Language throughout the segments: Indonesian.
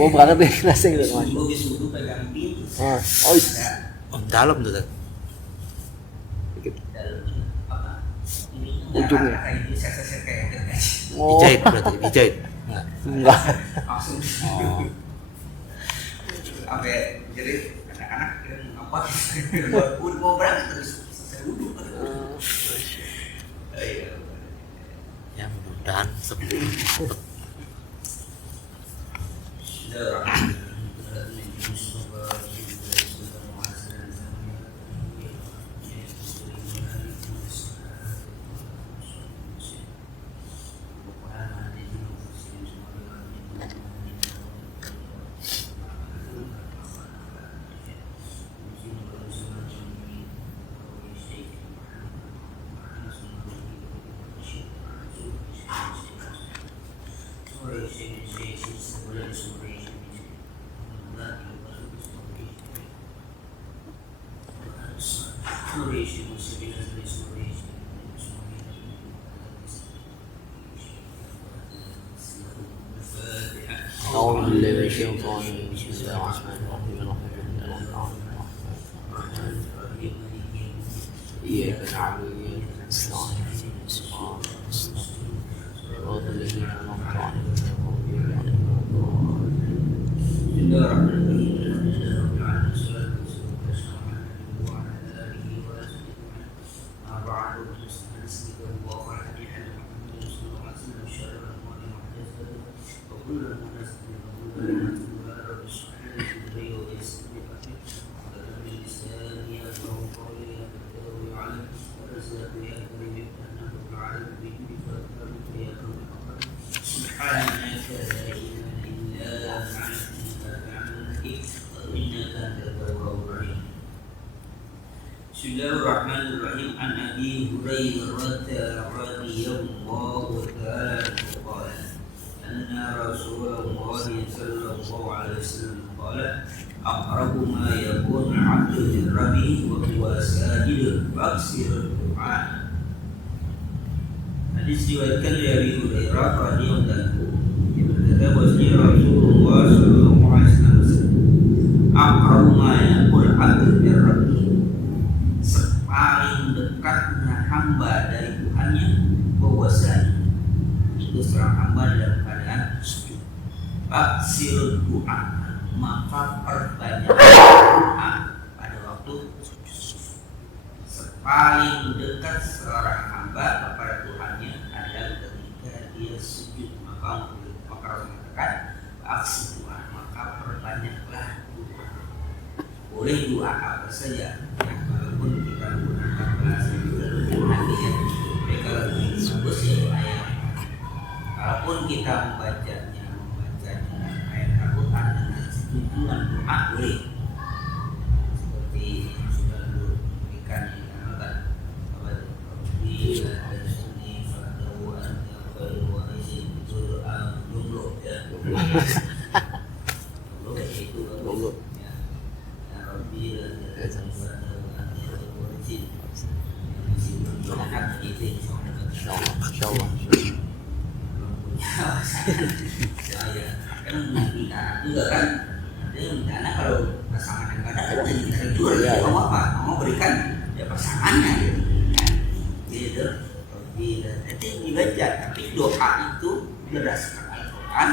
Mau berangkat deh kelasnya gitu mas. Habis wudhu pegang pintu. Oh iya. Oh, dalam tuh kan. Dikit. Dalam apa? Ini Ujungnya. kayak di sesek kayak gergaji. Oh. Dijahit berarti, dijahit. Enggak. Langsung. Oh. Sampai jadi anak-anak kira apa? Udah mau berangkat terus selesai wudhu. Iya. Ya mudah-mudahan sebelum أعوذ بالله من الشيطان الرجيم بسم الله الرحمن الرحيم إياك نعبد وإياك نستعين اهدنا الصراط المستقيم صراط الذين أنعمت عليهم غير المغضوب Bismillahirrahmanirrahim. An Abi Hurairah radhiyallahu ta'ala qala anna Rasulullah sallallahu alaihi wasallam qala aqrabu ma yakunu 'abdu min rabbihi wa huwa sajid faksir du'a. Hadis diriwayatkan dari Abi Hurairah radhiyallahu anhu. Dia berkata bahwasanya Rasulullah sallallahu alaihi wasallam aqrabu ma yakunu 'abdu min rabbihi, paling dekatnya hamba dari Tuhannya, bahwasanya itu seorang hamba dalam keadaan sujud. Faksir doa, maka perbanyak doa pada waktu sujud. Paling dekat seorang hamba kepada Tuhannya adalah ketika dia sujud. Maka Rasul mengatakan faksir doa, maka perbanyaklah doa. Boleh doa apa saja, walaupun kita menggunakan bahasa nanti ya, kalau disebut ya ayat. Kalaupun kita membacanya ayat Al-Quran dengan tujuan doa boleh, seperti yang sudah dulu berikan dikenalkan apa itu dan sunni fatwa yang berwarisi itu doa jumlah ya. Jumlah itu jumlah ya. Rabbi Insyaallah. Saya kan menghina juga kan. Dia menghina kalau pasangan yang ada kita jual ya mau berikan ya pasangannya gitu. Gitu. Itu dibaca, tapi doa itu berdasarkan Al-Quran.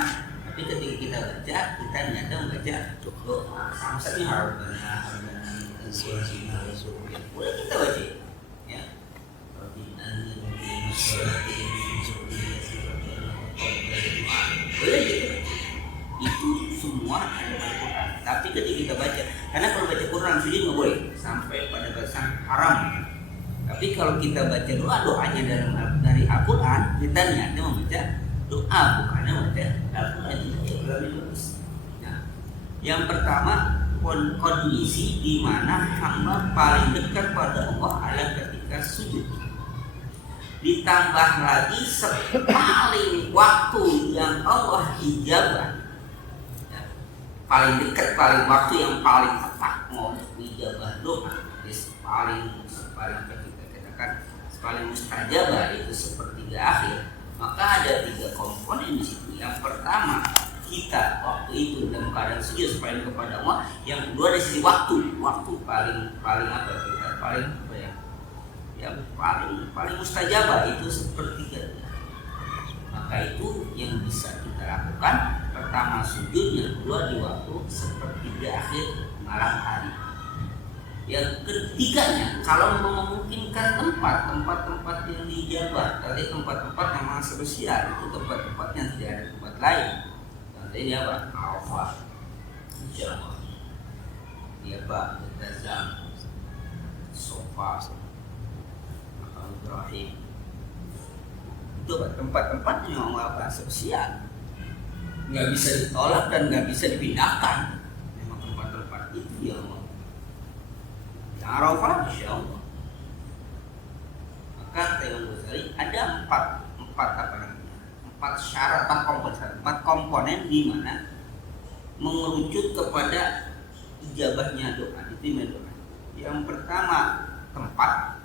Tapi ketika kita baca, kita nyata membaca doa. Sama saja harapannya boleh kita baca ya. Boleh gitu. Itu semua ada Al-Quran. Tapi ketika kita baca, karena kalau baca Quran sendiri nggak boleh sampai pada bahasan haram. Tapi kalau kita baca doanya dari Al-Quran, kita niatnya membaca doa, bukannya membaca Al-Quran. Itu lebih bagus. Nah, yang pertama, kondisi di mana hamba paling dekat pada Allah adalah ketika sujud. Ditambah lagi paling waktu yang Allah ijabah, ya, paling dekat, paling waktu yang paling tepat mau ijabah doa, paling kita katakan paling mustajabah itu sepertiga akhir. Maka ada 3 komponen di situ. Yang pertama, kita waktu itu dalam keadaan sujud selain kepada Allah. Yang kedua dari sisi waktu paling apa kita paling apa ya, yang paling mustajabah itu sepertiga. Maka itu yang bisa kita lakukan. Pertama sujud, yang kedua di waktu sepertiga akhir malam hari. Yang ketiganya, kalau memungkinkan tempat-tempat yang dijabah, tadi tempat-tempat yang memang spesial, itu tempat-tempat yang tidak ada tempat lain. Contohnya apa? Arafah, Jamal, Yaba, Tazam, Sofa, Makam Ibrahim. Itu tempat-tempat yang memang spesial, nggak bisa ditolak dan nggak bisa dipindahkan. Memang tempat-tempat itu yang Arafah, insya Allah. Maka Imam Ghazali ada empat syarat, empat komponen di mana mengerucut kepada ijabahnya doa, diterima doa. Yang pertama tempat,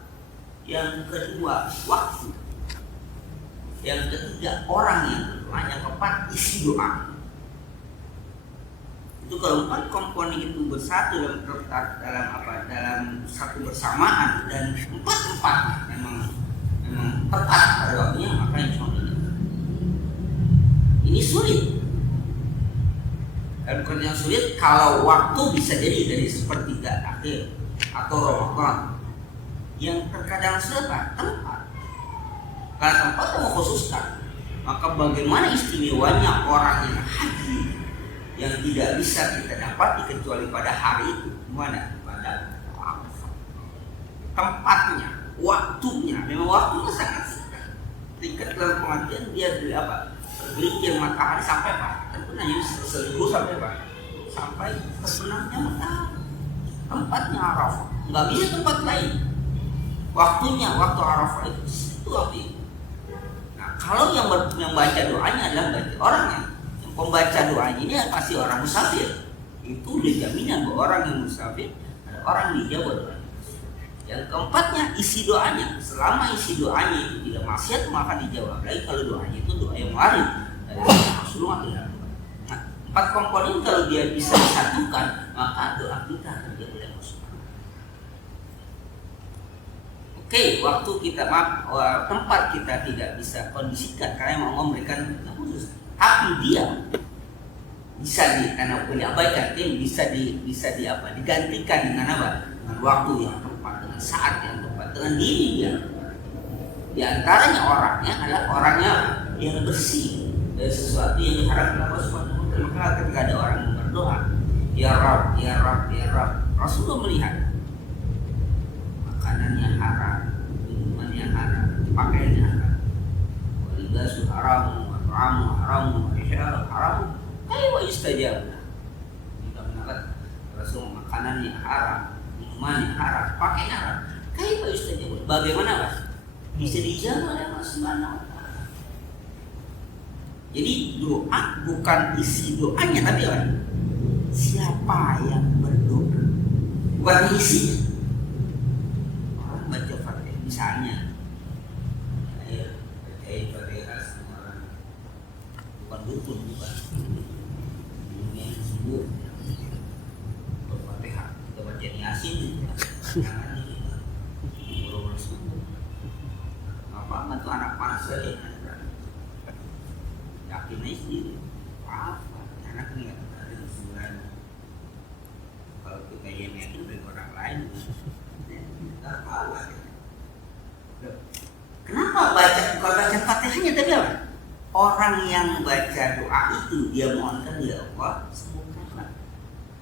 yang kedua waktu, yang ketiga orang yang berdoa, yang keempat isi doa. Itu kalau empat komponen itu bersatu dalam satu bersamaan dan empat memang tepat pada waktunya, maka insya Allah ini sulit. Dan bukan yang sulit kalau waktu bisa jadi dari sepertiga akhir atau Ramadan. Yang terkadang sulit tempat. Karena tempat mengkhususkan, maka bagaimana istimewanya orang yang haji yang tidak bisa kita dapati kecuali pada hari itu, mana? Pada Arafah. Tempatnya, waktunya, memang waktunya sangat singkat. Tingkat dalam pengertian dia dari apa? Tergelincir matahari sampai apa? Tentunya seribu sampai apa? Sampai terbenamnya matahari. Tempatnya Arafah, nggak bisa tempat lain. Waktunya, waktu Arafah itu situ waktu itu. Nah, kalau yang baca doanya adalah orang yang pembaca doanya ini pasti orang musafir. Itu udah jaminan bahwa orang yang musafir ada orang yang dijawab doanya. Yang keempatnya isi doanya. Selama isi doanya itu tidak maksiat maka dijawab. Lagi kalau doanya itu doa yang warid dari Rasulullah tidak. Nah, empat komponen kalau dia bisa disatukan maka doa kita akan dijawab oleh Rasulullah. Oke, waktu kita tempat kita tidak bisa kondisikan karena mau memberikan khusus. Tapi dia bisa diabaikan, bisa digantikan dengan apa? Dengan waktu yang tepat, dengan saat yang tepat, dengan diri dia. Di antaranya orangnya adalah orangnya yang bersih dari sesuatu yang diharapkan Allah Subhanahu wa taala. Maka ketika ada orang yang berdoa, ya Rabb, ya Rabb, ya Rabb, Rasulullah melihat makanannya haram, minumannya haram, pakaiannya haram, walibasu haram, haram, haram, kaiwa istajab. Kita mendapat Rasul makanannya haram, minumannya haram, pakaiannya haram, kaiwa istajab. Bagaimana Mas? Bisa dijawab oleh Allah Subhanahu wa taala. Jadi doa bukan isi doanya tapi apa? Siapa yang berdoa? Bukan isinya. Orang baca Fatihah misalnya. Dukun bukan dunia sembuh Al-Fatihah kita baca Yasin jangan kita sembuh apa tuh anak panas saja yakin aja sendiri apa anak ini nggak ada kesulitan kalau kita yang yakin dari orang lain nggak apa kenapa kalau baca Fatihahnya tapi apa? Orang yang baca doa itu dia mohonkan ya Allah sembuhkanlah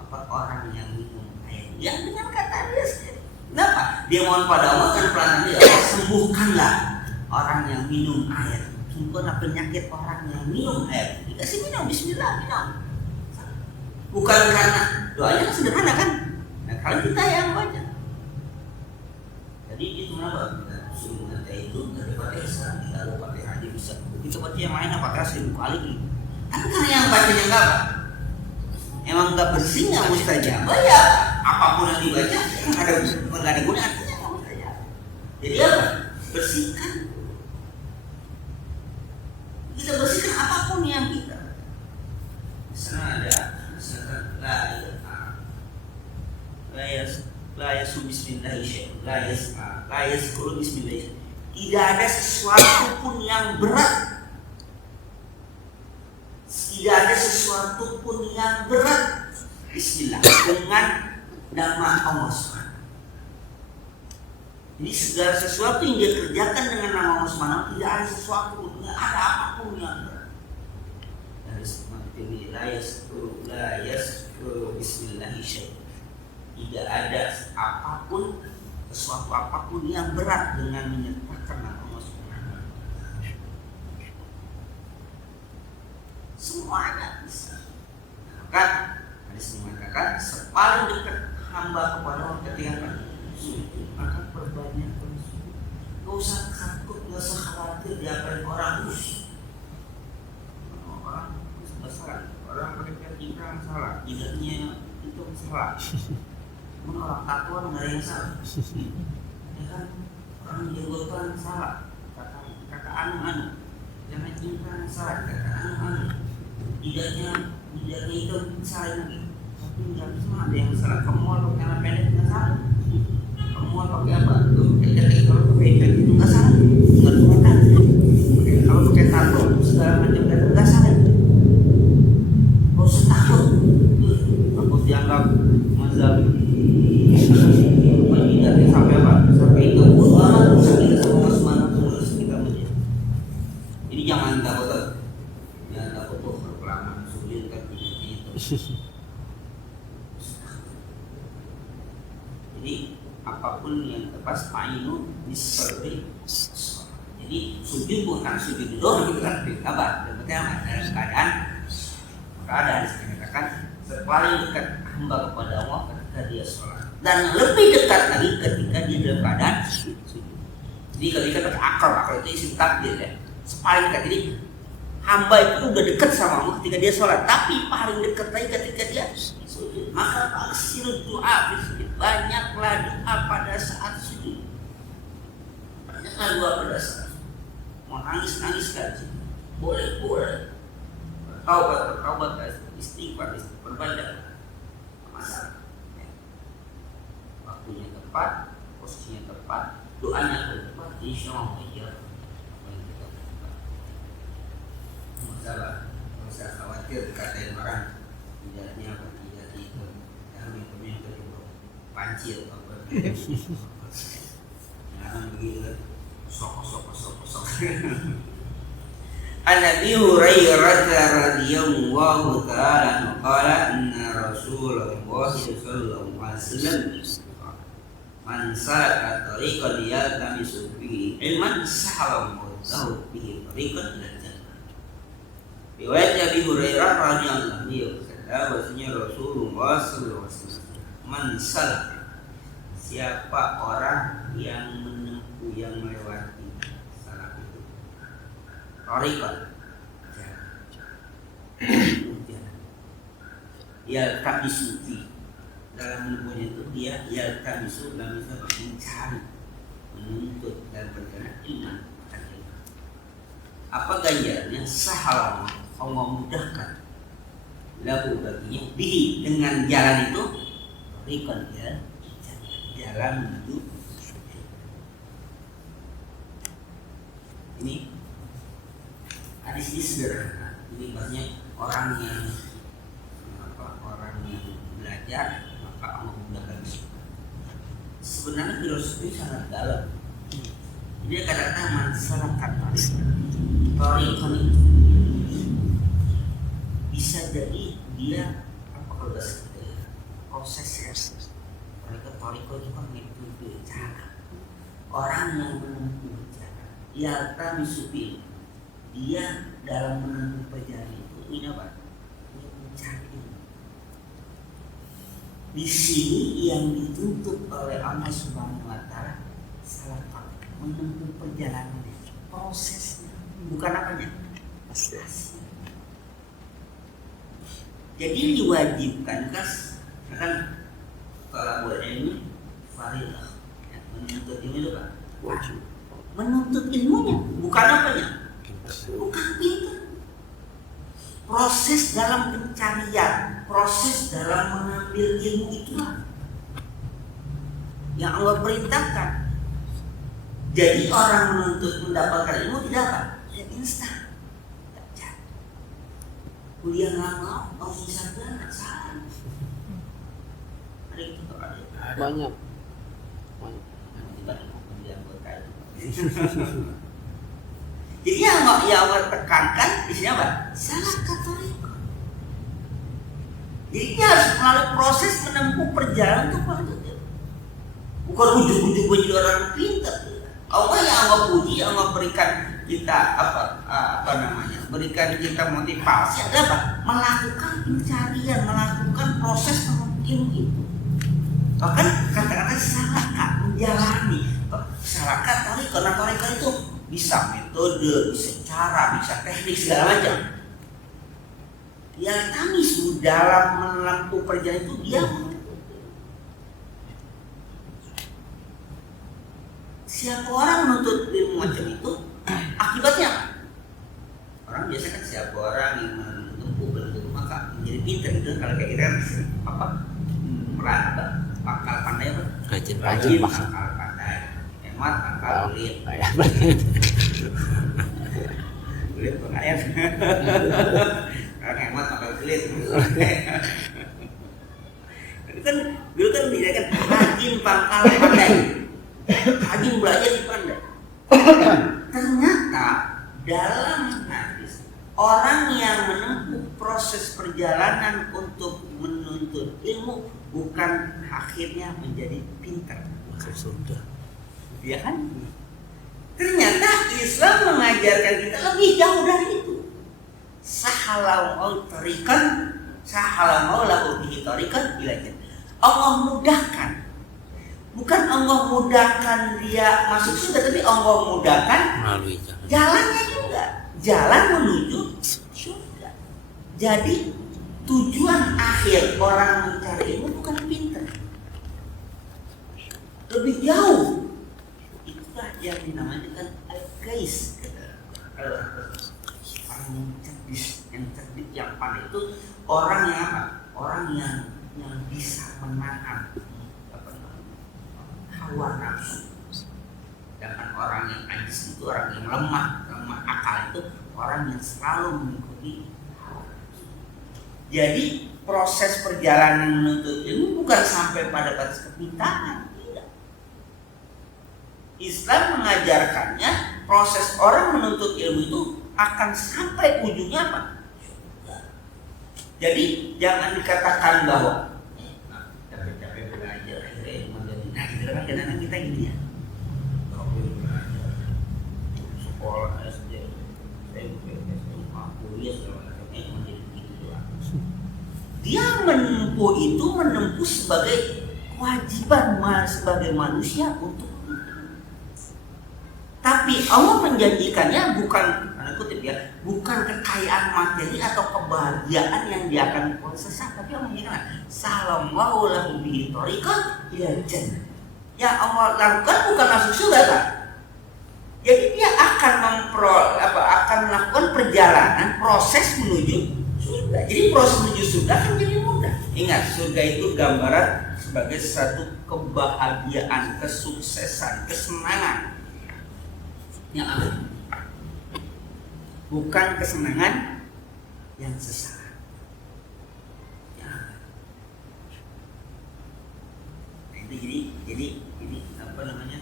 apa orang yang minum air yang dengan kata dia sendiri. Kenapa? Dia mohon pada Allah kan pelan dia Allah sembuhkanlah orang yang minum air. Sembuhkanlah penyakit orang yang minum air. Dikasih minum, Bismillah minum. Bukan karena doanya kan sederhana kan? Nah kalau kita yang baca. Jadi itu kenapa kita suruh baca itu dari Fatihah kita lupa Fatihah dia bisa. Kita baca yang lain Fatihah 1000 kali gitu. Tapi karena yang bacanya enggak apa? Emang enggak bersih enggak mustajab. Ya apapun yang dibaca enggak ada guna artinya enggak mustajab. Jadi apa? Bersihkan. Kita bersihkan apapun yang kita sana ada misalkan la bismillah la yazkuru bismillah. Tidak ada sesuatu pun yang berat. Tidak ada sesuatu pun yang berat. Bismillah dengan nama Allah SWT. Jadi segala sesuatu yang dia kerjakan dengan nama Allah SWT, tidak ada sesuatu pun, tidak ada apapun yang berat. Dari seperti ini la yazkuru bismillah syai'. Tidak ada apapun, sesuatu apapun yang berat dengan menyertakan nama Allah SWT. Semuanya bisa. Maka hadis mengatakan sepaling dekat hamba kepada Allah ketika sujud, maka perbanyak bersujud. Gak usah takut, gak usah khawatir diapain orang. Orang salah, orang mereka tingkah salah, tidaknya itu salah. Namun orang tatuan nggak ada yang salah. Ya kan, orang jenggotan salah, kata anu, jangan tingkah salah, kata anu. Tidaknya itu salah lagi. Tapi nggak semua ada yang salah. Kamu mau pakai celana pendek nggak salah. Kamu mau pakai apa? Tuh kalau pakai ikan itu nggak salah. Nggak terbatas. Kalau pakai tato segala macam nggak salah. Gak usah takut. Takut dianggap mazhab. Tidak sampai apa? Sampai itu ulama sampai sama semangat terus kita menjadi. Jadi jangan takut. Jangan takut tuh berkelaman sulit kan itu. Jadi apapun yang lepas painu disertai. Jadi sujud bukan sujud doang gitu kan. Apa? Dalam keadaan ada dikatakan sepaling dekat hamba kepada Allah ketika dia sholat, dan lebih dekat lagi ketika dia dalam keadaan sujud. Jadi ketika akal itu isim takdir ya, sepaling dekat. Jadi hamba itu udah dekat sama Allah ketika dia sholat, tapi paling dekat lagi ketika dia sujud. Maka aksir doa sujud, banyaklah doa pada saat sujud. Banyaklah doa pada saat sujud. Mau nangis kan? Boleh. Taubat, istighfar, berbanyak masalah. Waktunya tepat, posisinya tepat, doanya tepat, insya Allah iya. Masalah, nggak usah khawatir dikatain orang. Tidaknya apa? Tidak itu. Kami punya pancil apa? Jangan begitu. Sok. An-Nabi Hurairah radhiyallahu ta'ala qala anna Rasulullah sallallahu alaihi wasallam man salaka tariqan yaltamisu fihi ilman sahala Allahu bihi tariqan ila jannah. Riwayat Abi Hurairah radhiyallahu anhu kata bahwasanya Rasulullah sallallahu alaihi wasallam man salaka, siapa orang yang menempuh, yang melewati tariqan ya tabisu fi, dalam menempuhnya itu dia ya tabisu dalam mencari, menuntut dan berjalan iman. Apa ganjarannya? Sahala, Allah mudahkan lahu baginya bihi, dengan jalan itu tariqan ya, jalan menuju ini. Hadis ini sederhana. Ini maksudnya orang yang belajar maka Allah mudahkan. Sebenarnya filosofi sangat dalam. Dia kata-kata masyarakat tariqan itu bisa jadi dia apa kalau bahasa kita ya, proses. Mereka tariqan itu kan itu cara orang yang menempuh jalan. Ya kami supil, dia dalam menempuh perjalanan itu ini apa? Dia mencari. Di sini yang dituntut oleh Allah Subhanahu wa Ta'ala salah menempuh perjalanan itu, prosesnya, bukan apanya? Hasilnya. Jadi diwajibkan kan kalau buat ilmu faridah, menuntut ilmu itu kan wajib. Menuntut ilmunya, bukan apanya? Bukan pintar. proses dalam pencarian, proses dalam mengambil ilmu itulah yang Allah perintahkan. Jadi orang menuntut mendapatkan ilmu tidak apa? Tidak instan. Kuliah nggak mau bisa banget salah. Ada itu ada. Banyak. Jadi yang Allah tekankan di sini apa? Salah Katolik. Jadi dia harus melalui proses menempuh perjalanan untuk menuntut. Bukan ujuk-ujuk menjadi orang pintar. Allah yang Allah puji, Allah berikan kita apa namanya? Berikan kita motivasi adalah melakukan pencarian, melakukan proses menuntut ilmu itu. Bahkan kata-kata salahkan menjalani salahkan karena mereka itu bisa metode, bisa cara, bisa teknik segala macam. Yang kami sudah dalam menempuh perjalanan itu dia siapa orang menuntut ilmu macam itu akibatnya apa? Orang biasa kan siapa orang yang menempuh maka menjadi pintar itu kalau kayak kita apa meraba pakal pandai apa? Rajin pakal pandai hemat pakal pelit pelit pengayat orang hemat pakal pelit itu kan dulu kan dijelaskan rajin pangkal pandai rajin belajar di pandai. Ternyata dalam hadis orang yang menempuh proses perjalanan untuk menuntut ilmu bukan akhirnya menjadi pintar masuk surga. Ya kan? Ternyata Islam mengajarkan kita lebih jauh dari itu. Sahalau tarikan, sahalau lahu bihi tarikan ila jannah. Allah mudahkan. Bukan Allah mudahkan dia masuk surga, tapi Allah mudahkan melalui jalannya juga. Jalan menuju surga. Jadi tujuan akhir orang mencari ilmu bukan pintar. Lebih jauh. Itulah yang dinamakan al-qais. Orang yang cerdas, yang pandai itu orang yang apa? Orang yang bisa menahan hawa nafsu. Sedangkan orang yang ajis itu orang yang lemah akal itu orang yang selalu mengikuti hawa nafsu. Jadi proses perjalanan menuntut ilmu bukan sampai pada batas kepintaran, tidak. Islam mengajarkannya proses orang menuntut ilmu itu akan sampai ujungnya apa? Jadi jangan dikatakan bahwa capek-capek belajar akhirnya menjadi kadang-kadang kita gini ya. Sekolah SD, SMP, SMA, kuliah segala macam menjadi begitu doang. Dia menempuh itu sebagai kewajiban sebagai manusia untuk. Tapi Allah menjanjikannya bukan kutip ya, bukan kekayaan materi atau kebahagiaan yang dia akan sesat, tapi Allah menjanjikan salallahu lahu bihi thariqan ila jannah. Yang Allah lakukan bukan masuk surga kan? Jadi dia akan melakukan perjalanan proses menuju surga. Jadi proses menuju surga kan jadi mudah. Ingat, surga itu gambaran sebagai satu kebahagiaan, kesuksesan, kesenangan yang ada. Bukan kesenangan yang sesaat. Ya. Nah, itu jadi ini apa namanya?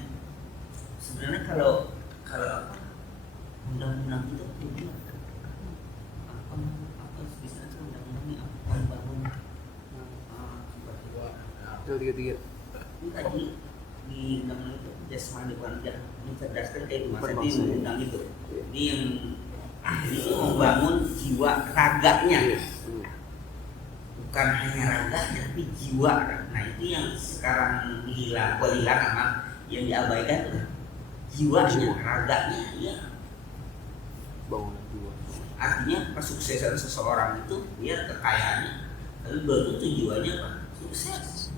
Sebenarnya kalau undang-undang itu apa misalnya undang-undangnya apa membangun tiga. Ini tadi di undang-undang itu jasmani bukan mencerdaskan kehidupan di undang itu. Ini yang itu membangun jiwa raganya, bukan hanya raganya tapi jiwa. Nah itu yang sekarang hilang sama yang diabaikan tuh jiwanya, raganya ya. bangunan jiwa. Artinya kesuksesan seseorang itu ya kekayaannya, tapi belum tentu jiwanya apa? Sukses.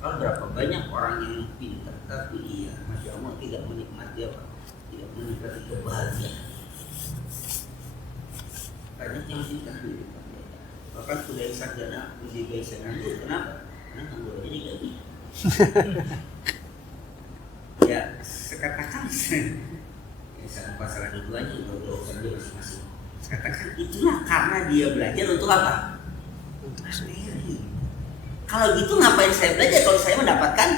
Kalau berapa banyak orang yang pintar tapi iya masya Allah tidak menikmati apa? Tidak menikmati kebahagiaan. banyak yang singkat dulu. Bahkan sudah yang sarjana uji besaran itu kenapa? Karena nganggur aja digaji. Ya, sekatakan ya, satu pasal keduanya itu urusan dia masing-masing. Katakan itulah karena dia belajar untuk apa? Materi. Kalau gitu ngapain saya belajar kalau saya mendapatkan?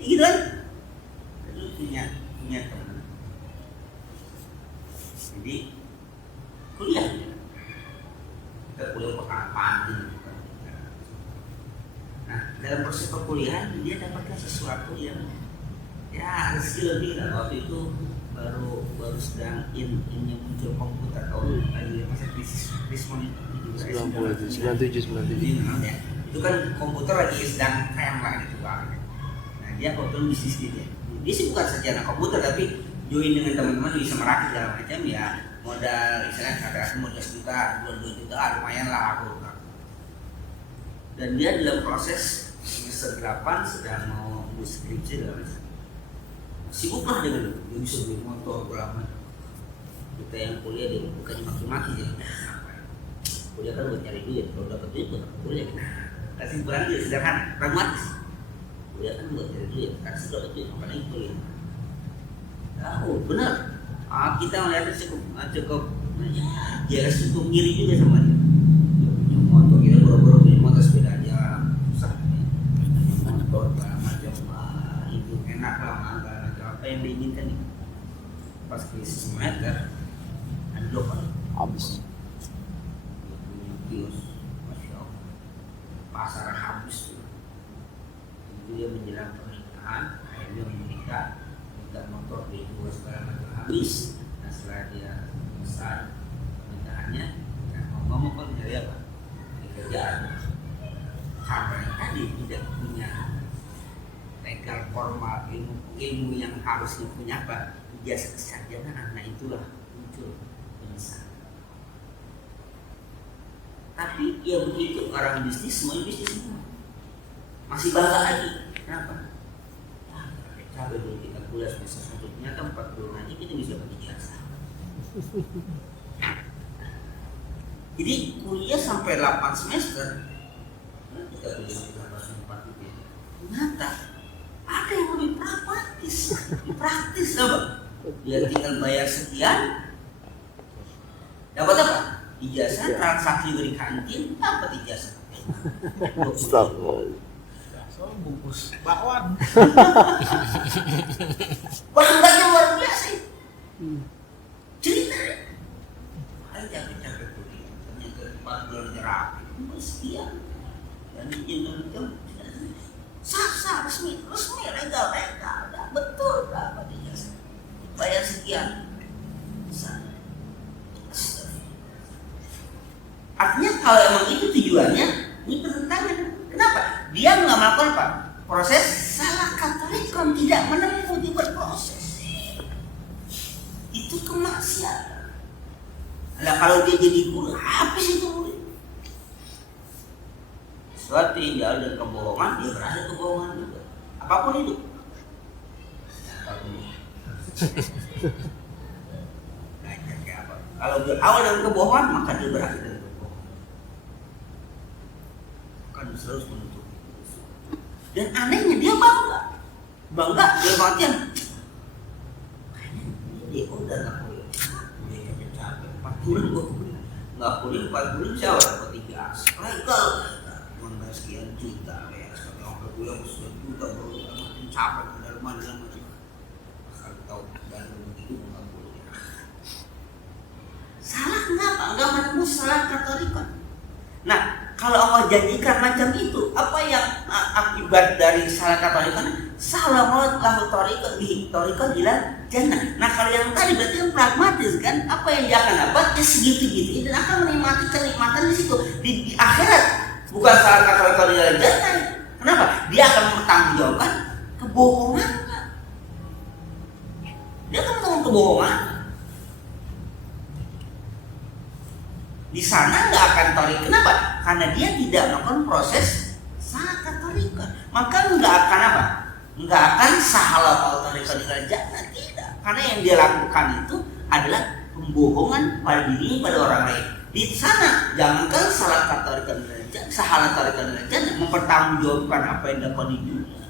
Ya gitu kan? Lalu punya teman. Jadi kuliah. Kita kuliah apa? Nah, dalam proses perkuliahan dia dapatkan sesuatu yang ya skill lebih lah. Waktu itu baru sedang innya muncul komputer lagi masa krisis itu 97. ya. Itu kan komputer lagi sedang tren lah gitu kan. Nah dia kebetulan bisnis gitu ya. Dia sih bukan sarjana komputer tapi join dengan teman-teman bisa merakit segala macam ya, modal misalnya katakan modal 1 juta, 2 juta lumayan lah aku. Dan dia dalam proses semester 8 sedang mau skripsi dan sibuklah dengan itu. Dia bisa beli motor berapa. Kita yang kuliah dia bukannya maki-maki ya. Kuliah kan buat cari duit, kalau dapat duit buat kuliah. Kesimpulan dia sederhana, pragmatis. Kuliah kan buat cari duit, karena sudah dapat duit makanya kuliah. Oh benar. Kita melihatnya cukup ya cukup ngiri juga sama dia. Motor kita boro-boro beli motor sepeda aja susah. Motor macam itu enak lah apa yang diinginkan nih. Pas krisis moneter anjlok kan Habis. kios, masya Allah, pasar habis tuh. Itu dia menjelang pernikahan, akhirnya menikah, minta motor dijual segala macam habis. Nah setelah dia selesai pernikahannya, mau ngomong kan dari apa? Kerjaan. Karena tadi tidak punya legal formal ilmu yang harus dipunya apa? Ijazah kesarjanaan. Nah itulah muncul penyesalan. Tapi ya begitu orang bisnis semuanya bisnis semua. Masih bangga lagi. Kenapa? Cabai dulu kita kuliah semester 1 ternyata 4 bulan aja kita bisa bagi jasa. Jadi kuliah sampai 8 semester kita kuliah sampai 8 semester ternyata ada yang lebih praktis apa? Dia tinggal bayar sekian dapat apa? Ijazah, transaksi dari kantin dapat ijazah. Astagfirullah. So bungkus bakwan. Bangganya luar biasa. Cerita. Ayo capek-capek kuliah. Ternyata 4 bulan nyerah. Sekian. Dan izin dan sah resmi legal. Betul dapat ijazah. Bayar sekian. Artinya kalau emang itu tujuannya, ini pertentangan. Kenapa? Dia nggak melakukan apa? Proses salah katorikon, tidak menempuh di berproses. Itu kemaksiatan. Nah kalau dia jadi guru, habis itu guru. Sesuatu yang jauh dari kebohongan, dia berada kebohongan juga. Apapun itu. Kalau berawal dari kebohongan, maka dia berakhir dari kebohongan. Kan terus menutup. Dan anehnya dia bangga dia artian kayaknya dia udah nggak kuliah, dia capek 4 bulan gua kuliah, nggak kuliah 4 bulan siapa dapat 3 legal, membayar sekian juta ya, sebagai orang kuliah sudah juta baru makin capek dari mana macam, kalau tahu dari begitu nggak kuliah. Salah kenapa? Nggak menembus salah katorikon. Nah, kalau Allah janjikan macam itu, apa yang akibat dari salah katorikon? Salah maut lahu torikon di torikon ila jannah. Nah, kalau yang tadi berarti yang pragmatis kan? Apa yang dia akan dapat? Ya segitu-gitu dan akan menikmati kenikmatan di situ di akhirat. Bukan salah katorikon ila jannah. Kenapa? Dia akan mempertanggungjawabkan kebohongan. Dia akan mempertanggungjawabkan kebohongan. Di sana nggak akan torik. Kenapa? Karena dia tidak melakukan proses salah torikon. Maka nggak akan apa? Nggak akan salah torikon jannah. Tidak. Karena yang dia lakukan itu adalah pembohongan pada diri pada orang lain. di sana jangankan salah tarikan derajat mempertanggungjawabkan apa yang dapat di dunia.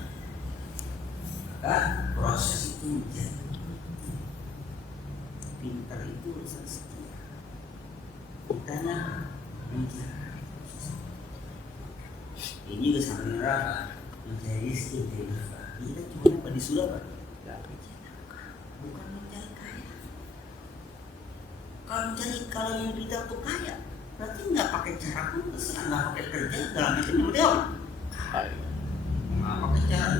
Maka proses itu menjadi pintar itu urusan setia. Kita mencari ini juga sama neraka menjadi setia. Kita cuma apa di surga Pak? Bukan mencari kaya. Kalau yang kita untuk kaya, berarti nggak pakai cara pun terserah, nggak pakai kerja dalam itu seperti apa? Nggak pakai cara.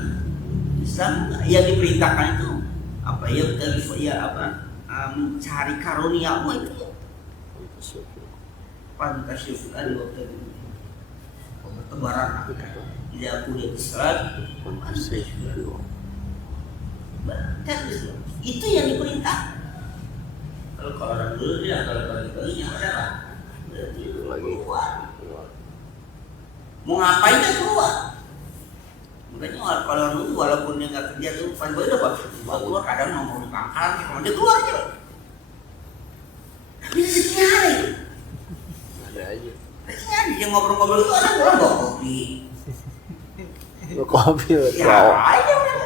Islam yang diperintahkan itu apa ya? Mencari karunia Allah itu ya. Pantasyukur ada waktu itu. Bertebaran. Tidak boleh besar. Pantasyukur. Itu yang diperintah. Kalau orang dulu dia kalau pagi-paginya ada apa? Berarti keluar. Mau ngapain dia keluar? Makanya kalau orang dulu walaupun dia nggak kerja tuh pagi-pagi udah keluar kadang nongkrong di pangkalan, kalau dia keluar aja. Tapi rezekinya ada itu. Ada aja. Rezekinya ada. Dia ngobrol-ngobrol itu ada orang bawa kopi. Bawa kopi, Ya aja udah.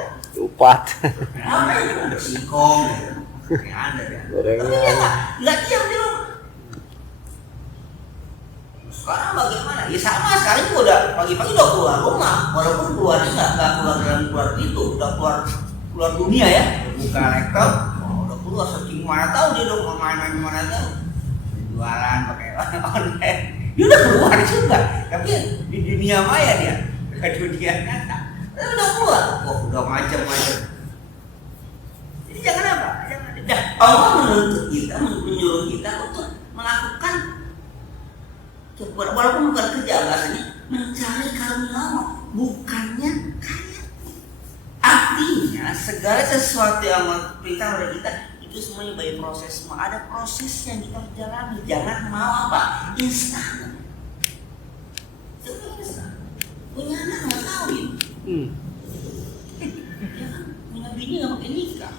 Upat. Apa itu? Ada singkong gitu. Kayak ada ya. Gorengnya. Tapi dia nggak diam di rumah. Sekarang bagaimana? Ya sama sekarang juga udah pagi-pagi udah keluar rumah. Walaupun keluarnya nggak keluar dalam keluar itu, udah keluar dunia ya. Buka laptop, udah keluar searching mana tahu dia udah mau main-main mana tahu. Jualan pakai online. Dia udah keluar juga. Tapi di dunia maya dia, ke dunia nyata. Tapi udah keluar. Oh, udah macam-macam. Jadi jangan apa? Allah menuntut kita, menyuruh kita untuk melakukan walaupun bukan kerja bahasanya mencari karunia Allah, bukannya kaya. Artinya segala sesuatu yang perintah kepada kita itu semuanya by proses, semua ada proses yang kita jalani. Jangan mau apa instan. Itu instan. Punya anak nggak kawin, ya kan? Punya bini nggak pakai nikah.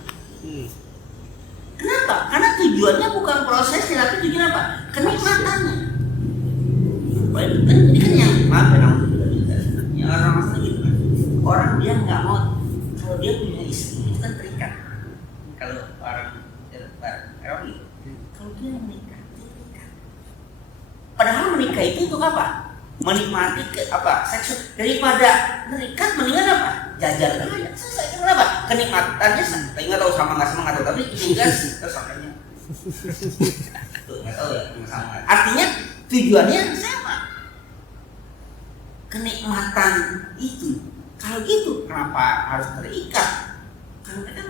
Kenapa? Karena tujuannya bukan prosesnya, tapi tujuan apa? Kenikmatannya. Ini kan yang maaf ya, yang orang masalah gitu kan. Orang dia nggak mau kalau dia punya istri itu kan terikat. Kalau orang gitu. Kalau dia menikah, dia terikat. Padahal menikah itu untuk apa? Menikmati seks. Daripada terikat mendingan apa? Jajan aja. Selesai. Kenapa? Kenikmatannya saya nggak tahu sama nggak tahu, tapi tugas tersangkanya. Tuh nggak tahu ya sama. Artinya tujuannya sama. Kenikmatan itu. Kalau gitu kenapa harus terikat? Kalau mereka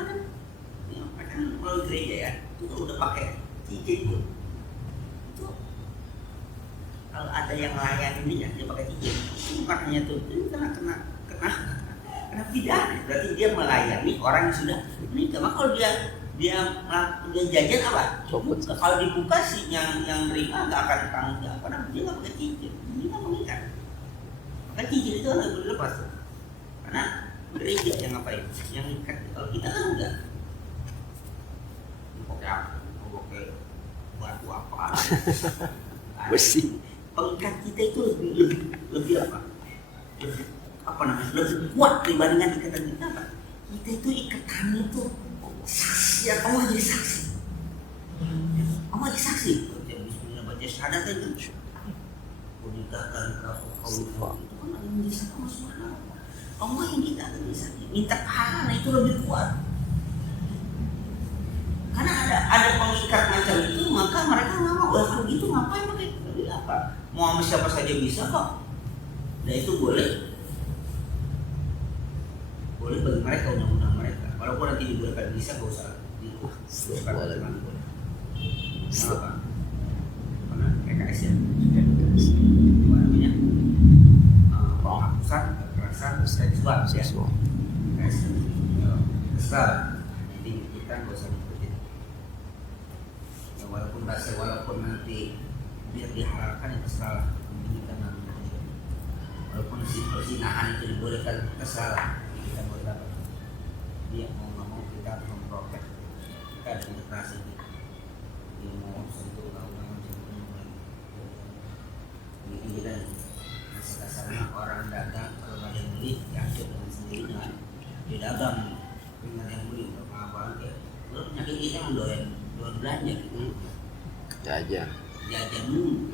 melalui gereja ya, itu udah pakai cincin itu. Kalau ada yang layan ini ya dia pakai cincin. Itu bukan hanya tuh, itu kena pidana. Berarti dia melayani orang yang sudah menikah. Maka kalau dia jajan apa? Kalau dibuka sih yang nerima nggak akan tanggung jawab karena dia nggak pakai cincin. Dia nggak mengikat. Maka cincin itu harus dilepas. Karena gereja yang ngapain? Yang ikat. Kalau kita kan enggak. Mau pakai apa? Mau pakai batu apa? Besi. Pengikat kita itu lebih apa? Lebih kuat dibandingkan ikatan kita apa? Kita itu ikatan itu saksi, Allah jadi saksi. Allah jadi saksi. Bismillah baca syahadat itu. Menikahkan kau itu kan yang bisa kamu semua. Allah yang kita bisa minta pahala itu lebih kuat. Karena ada pengikat macam itu, maka mereka nggak mau. Kalau gitu ngapain pakai apa? Mau sama siapa saja bisa kok. Dan itu boleh bagi mereka, undang-undang mereka. Walaupun nanti dibolehkan bisa, gak usah dibolehkan. Kenapa? Karena PKS ya. Apa namanya? Penghapusan kekerasan seksual ya. PKS. Kesal. Nanti kita gak usah ngikutin. Ya, walaupun nanti biar dihalalkan itu salah. Walaupun si perzinahan itu dibolehkan, kesalahan. Kita boleh dapat. Dia mau nggak mau kita harus memprotek. Kita harus integrasi. Dia mau sentuh undang-undang bilang kasarnya orang dagang kalau nggak ada yang beli diangkut dengan sendirinya dia dagang nggak ada yang beli apa kayak terus penyakit kita yang doyan belanja gitu Jajan. jajan dulu.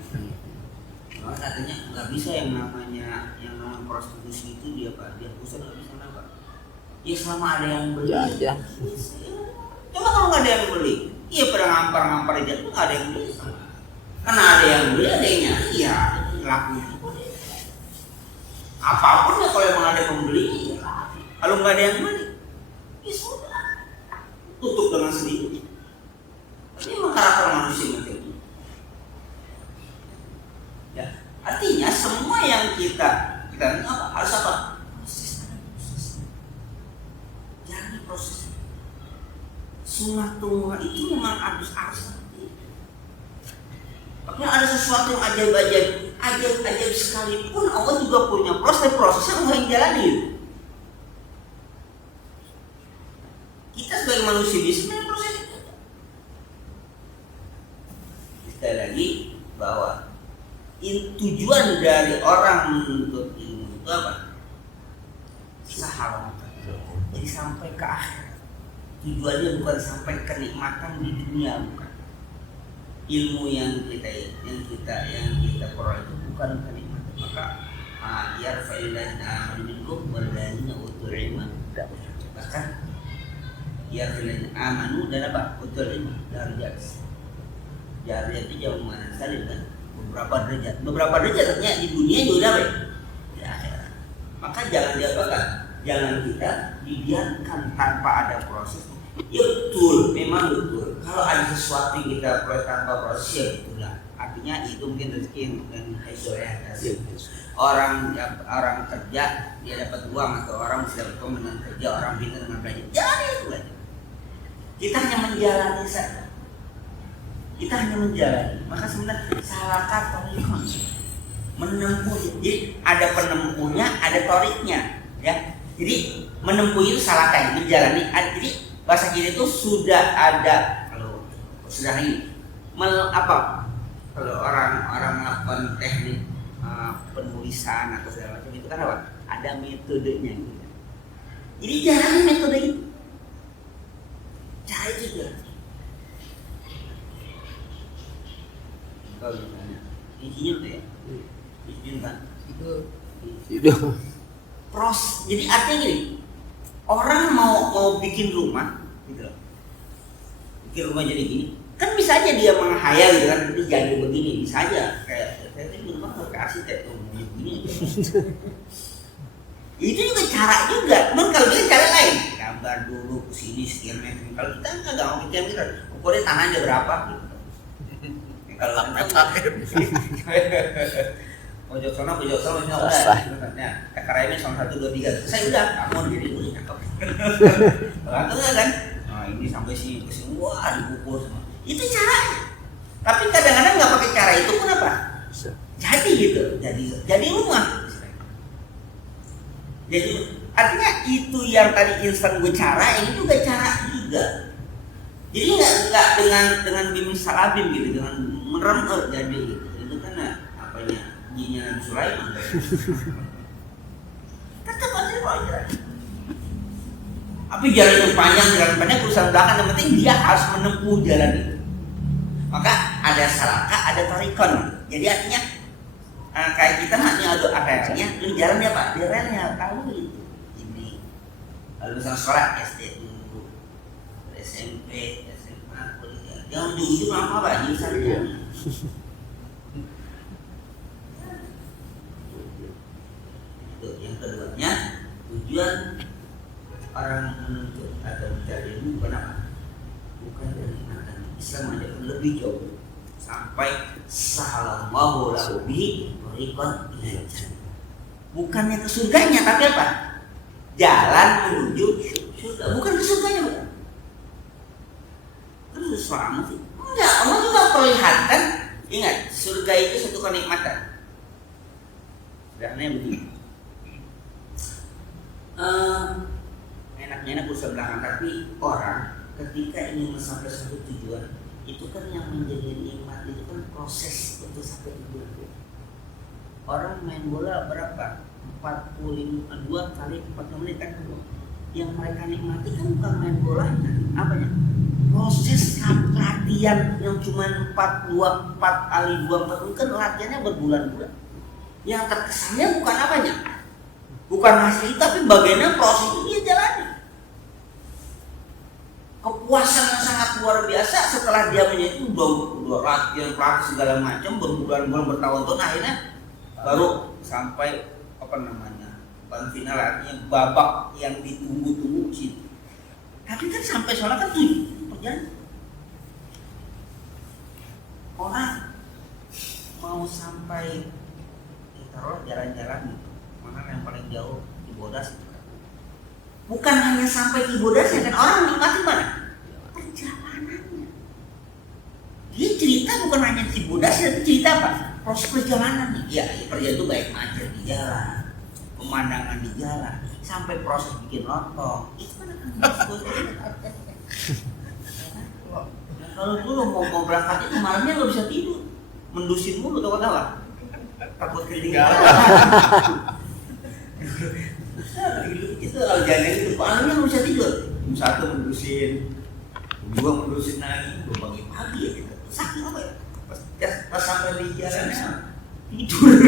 Kalau katanya nggak bisa yang namanya prostitusi itu dia pusat nggak bisa apa ya selama ada yang beli Jajan. coba kalau nggak ada yang beli iya pada ngampar aja tuh nggak ada yang beli karena ada yang beli ada yang nyari ya laku apapun ya kalau emang ada pembeli ya kalau nggak ada yang beli ya sudah tutup dengan sendiri tapi emang karakter manusia macam itu ya artinya semua yang kita apa harus apa proses jangan proses sunnatullah itu memang harus tapi ada sesuatu yang ajaib sekalipun Allah juga punya proses yang Allah yang jalani. Kita sebagai manusia bisa sebenarnya proses itu. Sekali lagi bahwa tujuan dari orang menuntut ilmu itu apa? Sahabat. Jadi sampai ke akhir. Tujuannya bukan sampai kenikmatan di dunia, bukan. Ilmu yang kita peroleh itu bukan kenikmatan. Maka yarfa'illadina amanu walladzina utul ilma bahkan yarfa'illadina amanu dan apa? Utul ilma darajat. Darajat itu jauh mana salim kan? Beberapa derajat artinya di dunia juga apa? Di akhirat. Maka jangan diapakan? Jangan kita dibiarkan tanpa ada proses. Ya betul, memang betul. Kalau ada sesuatu yang kita peroleh tanpa proses ya betul lah. Artinya itu mungkin rezeki dan hidayah dari orang kerja dia dapat uang atau orang bisa dapat uang dengan kerja, orang pintar dengan belajar. Jangan itu aja. Kita hanya menjalani saja. Kita hanya menjalani. Maka sebenarnya salah kata menempuh. Jadi ada penempuhnya, ada toriknya, ya. Jadi menempuh itu salah kata, menjalani. Jadi bahasa kita itu sudah ada kalau sudah ini kalau orang melakukan teknik penulisan atau segala macam itu kan apa? Ada metodenya gitu. Jadi jalani metode itu. Cara itu jalani. Kalau misalnya insinyur tuh ya, insinyur kan itu jadi artinya gini, orang mau bikin rumah gitu loh, bikin rumah jadi gini, kan bisa aja dia menghayal gitu kan, ini jadi begini, bisa aja kayak saya ini rumah harus ke arsitek tuh begini. Itu juga cara juga, cuman kalau dia cara lain, gambar dulu kesini sekian meter. Kalau kita nggak mau bikin gitu, ukurnya tanahnya berapa gitu. Kalau pojok sana udah takarannya sama 1, 2, 3 saya udah kamu jadi dulu cakep kalau kan nah ini sampai sini ke sini wah dibungkus itu caranya tapi kadang-kadang nggak pakai cara itu pun apa jadi gitu jadi rumah jadi artinya itu yang tadi instan gue cara ini juga cara juga jadi nggak dengan bim salabim gitu dengan merem jadi gitu itu kan apanya jinnya Nabi Sulaiman tetap aja wajar tapi jalan itu panjang urusan belakang yang penting dia harus menempuh jalan itu maka ada salaka ada tarikon jadi artinya kayak kita nanti ada relnya lu jalannya apa di relnya tahu itu ini lalu misalnya sekolah SD dulu SMP SMA kuliah yang ujung apa jurusan yang keduanya tujuan orang menuntut atau mencari ilmu bukan apa? Bukan dari makan Islam ada lebih jauh sampai salallahu lahu bi tariqan ila jannah. Bukannya ke surganya tapi apa? Jalan menuju surga. Bukan ke surganya bukan. Terus selamat sih. Enggak, Allah juga perlihatkan. Ingat, surga itu satu kenikmatan. Sederhananya begini. Enak usaha belakang tapi orang ketika ingin sampai satu tujuan itu kan yang menjadi nikmat itu kan proses untuk sampai tujuan orang main bola berapa? 2 kali 40 menit kan. Yang mereka nikmati kan bukan main bolanya, apanya? Proses latihan yang cuma 4 kali 2 menit kan latihannya berbulan-bulan. Yang terkesannya bukan apanya? Bukan hasil, tapi bagaimana proses itu dia jalani. Kepuasan yang sangat luar biasa setelah dia menjadi udah latihan pelatih segala macam berbulan-bulan bertahun-tahun, akhirnya baru sampai final, artinya babak yang ditunggu-tunggu situ. Tapi kan sampai sana kan perjalanan orang mau sampai taruh jalan-jalan gitu, mana yang paling jauh di Bodas itu kan. Bukan hanya sampai di Bodas ya kan, orang menikmati mana? Perjalanannya. Dia cerita bukan hanya di Bodas, tapi cerita apa? Proses perjalanannya. Ya, perjalanan itu baik macet di jalan, pemandangan di jalan, sampai proses bikin lontong. Itu kan kalau dulu mau berangkat itu malamnya nggak bisa tidur, mendusin mulu tahu-tahu. Takut ketinggalan. Itu kalau jalan itu malamnya nggak bisa tidur. Jam 1 mendusin, jam 2 mendusin lagi, pagi ya gitu. Sakit apa ya? Pas sampai di jalannya tidur.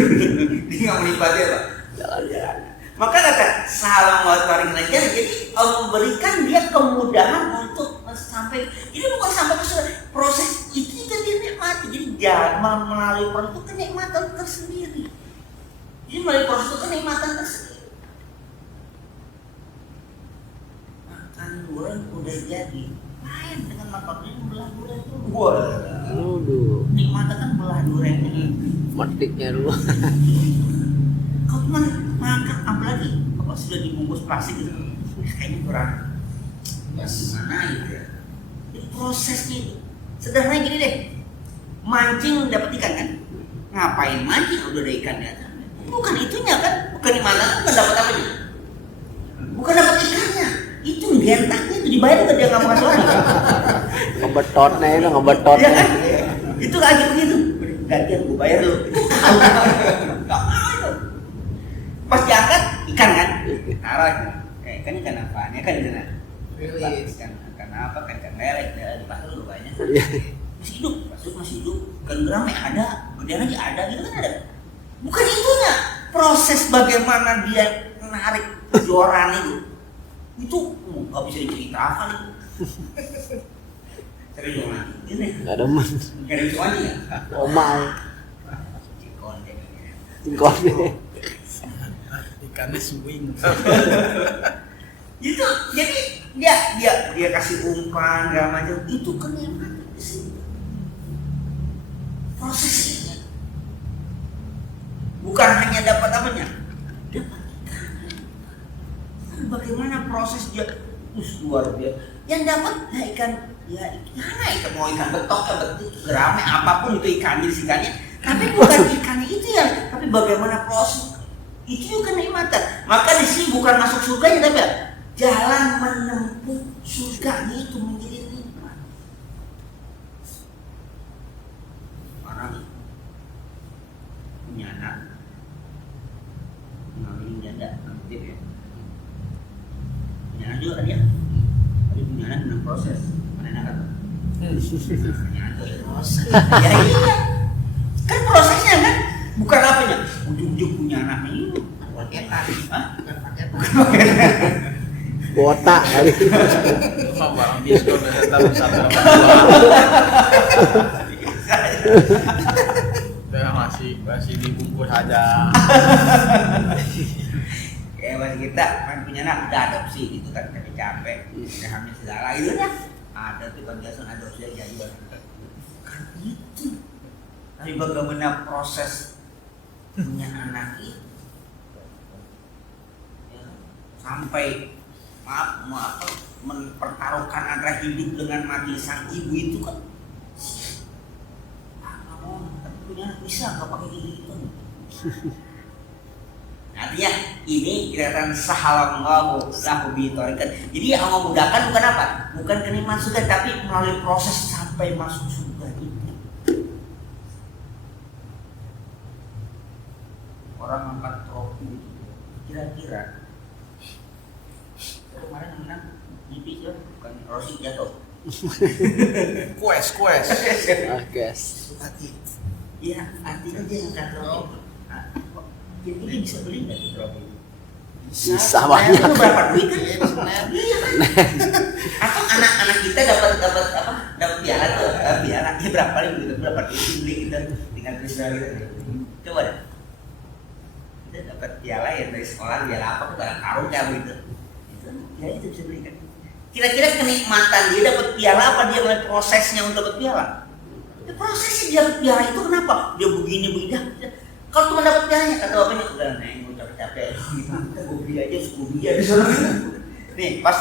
Dia nggak menikmati apa? Jalan-jalan. Maka kata salam motorik aja, jadi Allah memberikan dia kemudahan untuk sampai. Ini bukan sampai ke proses itu juga dia nikmati. Jadi jangan melalui proses itu kenikmatan tersendiri. Jadi melalui proses itu kenikmatan tersendiri. Makan durian udah jadi, main dengan makan durian belah durian itu. Waduh. Nikmatan kan belah durian ini. Metiknya dulu. Kau cuma makan apalagi apa sudah dibungkus plastik gitu, kayaknya kurang. Gimana gitu ya? Jadi prosesnya itu sederhana gini deh. Mancing dapat ikan kan? Ngapain mancing? Udah ada ikan di atas. Bukan itunya kan? Bukan di mana? Bukan dapat apa nih? Bukan dapat ikannya. Itu gentaknya itu dibayar ke dia nggak masuk lagi. Ngebetotnya itu ngebetotnya. Ya kan? Itu lagi begitu. Gantian gue bayar lu. Nggak mau itu. Pas diangkat ikan kan? Taruh. Ikan apaan? Ikan di sana. Ikan apa? Ikan lele. Di pasar udah banyak. Masih hidup, masih hidup. Ikan geramnya ada, kemudian lagi ada gitu kan ada. Bukan itunya. Proses bagaimana dia menarik joran itu nggak bisa diceritakan itu. Sering dong lagi. Ini. Nggak demen. Nggak ada semuanya ya. Omai. Cingkon. Ikannya swing. Itu jadi dia kasih umpan segala macam itu kan yang ada di sini. Prosesnya bukan hanya dapat apanya, dapat ikan. Bagaimana proses dia luar biasa. Yang dapat ikan mau ikan betok, betik, gerame, apapun itu ikan jenis ikannya. Tapi bukan ikannya itu ya, tapi bagaimana proses itu juga kenikmatan. Maka di sini bukan masuk surganya tapi jalan menempuh surganya itu menjadi nikmat. Orang punya anak, ngawinin janda, aktif ya. Punya anak juga kan ya. Tapi punya anak dengan proses, mana anak kan? Punya anak proses. Ya iya, kan prosesnya kan, bukan apanya. Ujung-ujung punya anaknya itu paketan, bukan paketan. Kuota kali. Cuma barang diskon dari satu masih dibungkus aja. Kayak masih kita kan punya anak udah adopsi itu kan capek, udah hamil segala itu kan ada tuh kebiasaan adopsi yang jadi kan itu. Tapi bagaimana proses punya anak itu ya, sampai mempertaruhkan antara hidup dengan mati sang ibu itu kan tapi punya anak bisa nggak pakai gitu. Artinya ini kelihatan sahalallahu lahu bitorikan. Jadi yang memudahkan bukan apa? Bukan kenikmatan surga, tapi melalui proses sampai masuk surga itu. orang angkat trofi kira-kira kemarin menang GP ya, bukan Rossi jatuh. Quest. guys. Iya, artinya dia angkat trofi. Jadi dia bisa beli nggak tuh trofi? Bisa banyak. Itu berapa duit kan? Iya. Atau anak-anak kita dapat piala tuh, piala ya berapa duit? Berapa duit beli kita dengan Krisna gitu. Coba deh. Kita dapat piala ya dari sekolah, piala apa barang karung kayak gitu. Ya itu bisa beli kan. Kira-kira kenikmatan dia dapat piala apa dia melihat prosesnya untuk dapat piala? Ya, prosesnya dia dapat piala itu kenapa? Dia begini. Kalau cuma dapat pialanya kata bapaknya udah neng capek-capek gitu. Gue beli aja 10 biji di sana. Nih pas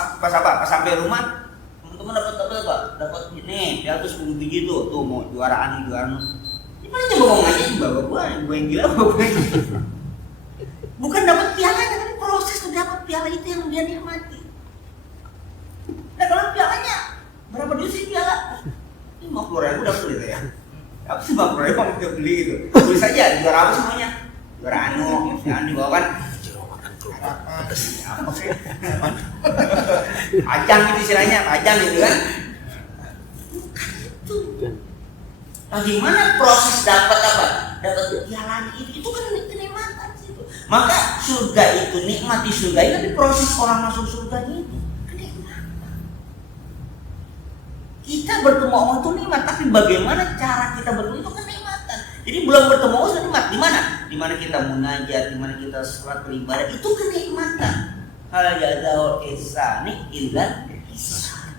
sampai rumah teman-teman dapat apa? Dapat nih piala tuh 10 biji tuh mau juaraan. Gimana coba ngomong aja bawa gue yang gila bawa gue. Bukan dapat pialanya tapi proses untuk dapat piala itu yang dia nikmati. Nah kalau pialanya berapa duit sih piala? 50.000 dapat gitu ya. Apa sih 50.000 kita beli gitu? Tulis saja juara apa semuanya? Juara jangan dibawakan. Ajang gitu istilahnya, ajang gitu kan? Bagaimana proses dapat apa? Dapat piala itu kan kenikmatan itu. Maka surga itu nikmati surga itu, tapi proses orang masuk surga itu kenikmatan. Kita bertemu Allah itu nikmat, tapi bagaimana cara kita bertemu itu kenikmatan. Jadi belum bertemu Allah sudah nikmat. Di mana? Di mana kita munajat, di mana kita sholat beribadah itu kenikmatan. Hal jazaa'ul ihsani illa ihsan.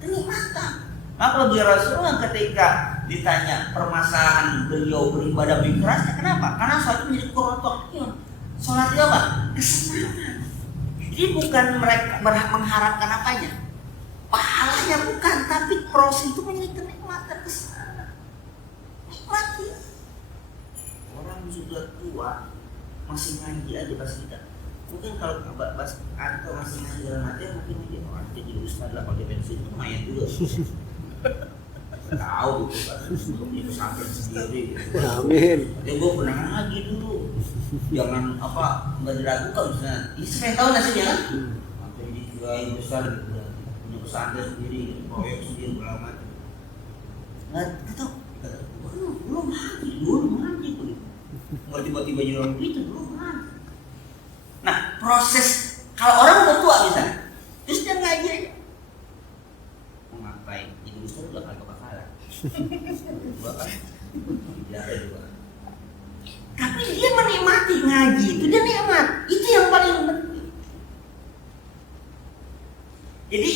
Kenikmatan. Maka bagi Rasulullah ketika ditanya permasalahan beliau beribadah lebih kerasnya, kenapa? Karena sholat itu menjadi qurratun. Sholat itu apa? Kesenangan. Jadi bukan mereka mengharapkan apanya, pahalanya bukan, tapi proses itu menjadi kenikmatan kesenangan. Nikmati. Orang sudah tua masih ngaji aja pas kita. Mungkin kalau pas atau masih ngaji dalam hati mungkin dia orang jadi ustaz lah kalau dia pensiun itu lumayan juga. Tahu gitu kan, untuk pesantren sendiri gitu. Amin. Tapi gue pernah ngaji dulu, jangan nggak diragukan misalnya. Ini saya tahu nasibnya kan, sampai jadi kiai besar gitu, punya pesantren sendiri, proyek sendiri berapa macam. Nggak tahu, belum ngaji tuh, nggak tiba-tiba jadi orang itu belum ngaji. Nah proses kalau orang udah tua misalnya, terus dia ngaji aja. Ngapain? Jadi ustaz udah kali kebakaran. Tapi dia menikmati ngaji itu, dia nikmat. Itu yang paling penting. Jadi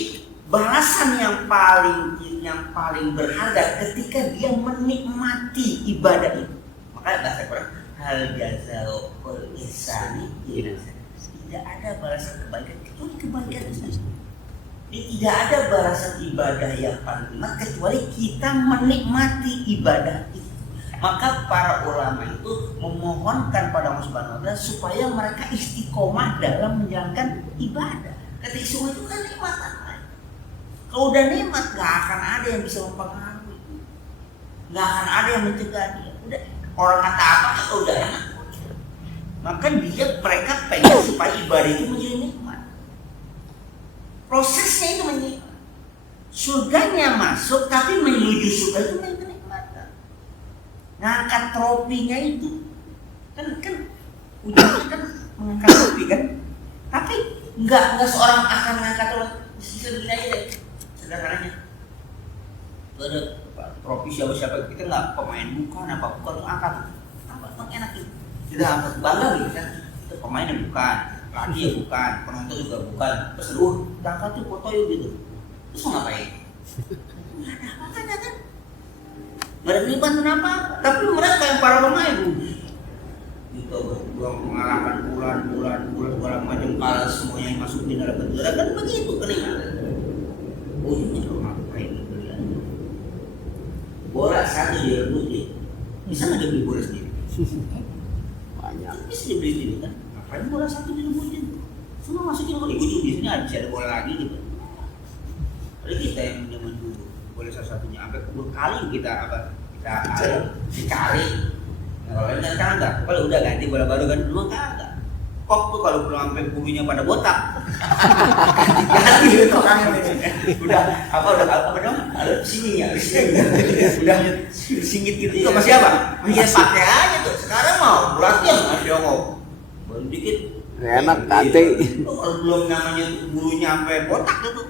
balasan yang paling berharga ketika dia menikmati ibadah itu. Makanya bahasa Quran hal jazaa'ul ihsani illa ihsan. Tidak ada balasan kebaikan kecuali kebaikan itu. Tidak ada balasan ibadah yang paling nikmat kecuali kita menikmati ibadah itu. Maka para ulama itu memohonkan pada Allah Subhanahu wa Ta'ala supaya mereka istiqomah dalam menjalankan ibadah. Ketika istiqomah itu kan nikmatan. Kalau udah nikmat gak akan ada yang bisa mempengaruhi, gak akan ada yang mencegah dia. Udah orang kata apa kalau udah enak, maka mereka pengen supaya ibadah itu menjadi nikmat. Prosesnya itu menikmat. Surganya masuk, tapi menuju surga itu kenikmatan. Ngangkat trofinya itu kan ujungnya kan mengangkat trofi kan. Tapi nggak seorang akan mengangkat trofi. Sisa begini aja deh, sederhananya. Gak ada trofi siapa kita nggak pemain bukan angkat enak itu. Tidak angkat bangga gitu kan. Kita pemainnya bukan. Lagi ya bukan, penonton juga bukan. Terus angkat tuh foto yuk gitu. Terus mau ngapain? Nggak ada apa-apanya kan? Nggak ada kenikmatan apa? Tapi mereka yang para pemain gitu, mengalahkan bulan segala macam kalah semuanya yang masuk di dalam penjara kan begitu kenikmatan. Oh ini ngapain gitu ya? Bola satu direbutin, bisa nggak dibeli bola sendiri? Banyak. Bisa dibeli sendiri kan? Ngapain bola satu direbutin? Semua masukin bola, ikut biasanya ada bola lagi gitu. Ada kita yang zaman dulu, bola satu-satunya sampai 10 kali kita cari Kalau ini kan enggak, kalau udah ganti bola baru kan dulu enggak. Kok tuh kalau belum sampai bulunya pada botak. Ganti gitu orangnya. Udah dong? Ada sininya, udah singit gitu juga masih apa? Masih pakai aja tuh. Sekarang mau bulatnya masih ngomong. Baru dikit Enak ganti. Kalau belum namanya bulunya sampai botak gitu.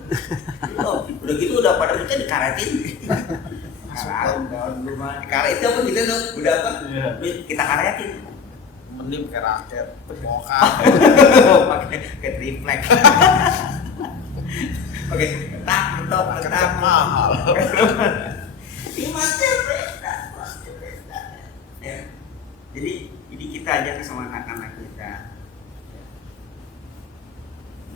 Udah gitu udah pada kita dikaretin. Karet itu apa gitu tuh? Udah apa? Kita karetin. Mending pakai raket, boka. Pakai triplek. Oke, ketak. Mahal. Ini masih beda. Ya. Jadi kita ajak sama anak-anak kita.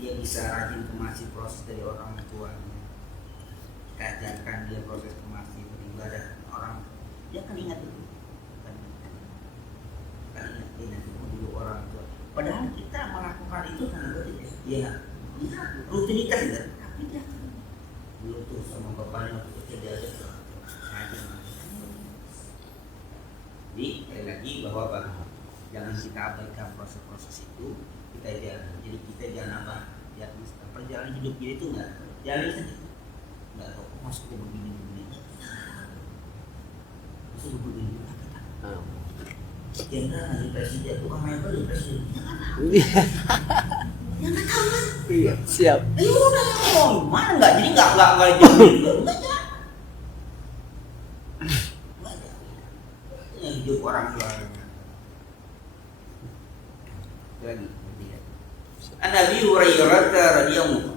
Dia bisa rajin ke masjid, proses dari orang tuanya. Kita ajarkan dia proses ke masjid, beribadah orang. Dia kan ingat itu. Nanti dulu orang tua. Padahal kita melakukan itu kan ya rutinitas ya. Tapi dia dulu tuh sama bapaknya waktu kecil dia aja ngaji. Jadi sekali lagi bahwa jangan kita abaikan proses-proses itu, kita jalan. Jadi kita jangan apa? Ya perjalanan hidup kita itu enggak jalan saja. Enggak tahu masuk ke begini. Masuk ke begini. Jenderal lagi presiden, bukan Michael lagi presiden. Ya nggak tahu kan? Iya, siap. Ayo udah ngomong, mana nggak? Jadi nggak jauh juga, nggak jauh. Yang hidup orang tuanya. Lagi, An Abi Hurairah radhiyallahu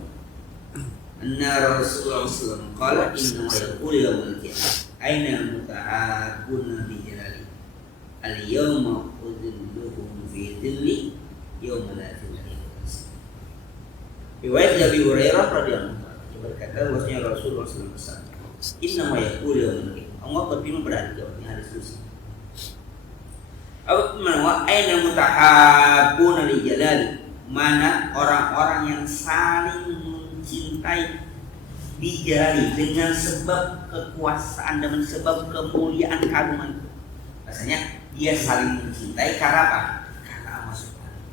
anna Rasulullah sallallahu alaihi wasallam qala inna yaqulu yawmal qiyamah aina mutahabuna bi jalali al-yawma udhilluhum fi dhilli yawma la dhilla illa dhilluh. Riwayat Abi Hurairah radhiyallahu anhu berkata bahwasanya Rasulullah sallallahu alaihi wasallam inna ma yaqulu yawmal qiyamah Allah berfirman pada hari kiamat, hari selesai. Apa makna aina mutahabuna li jalali? Mana orang-orang yang saling mencintai bijali dengan sebab kekuasaan dan sebab kemuliaan keagungan. Rasanya dia saling mencintai karena apa? Karena Allah Subhanahu.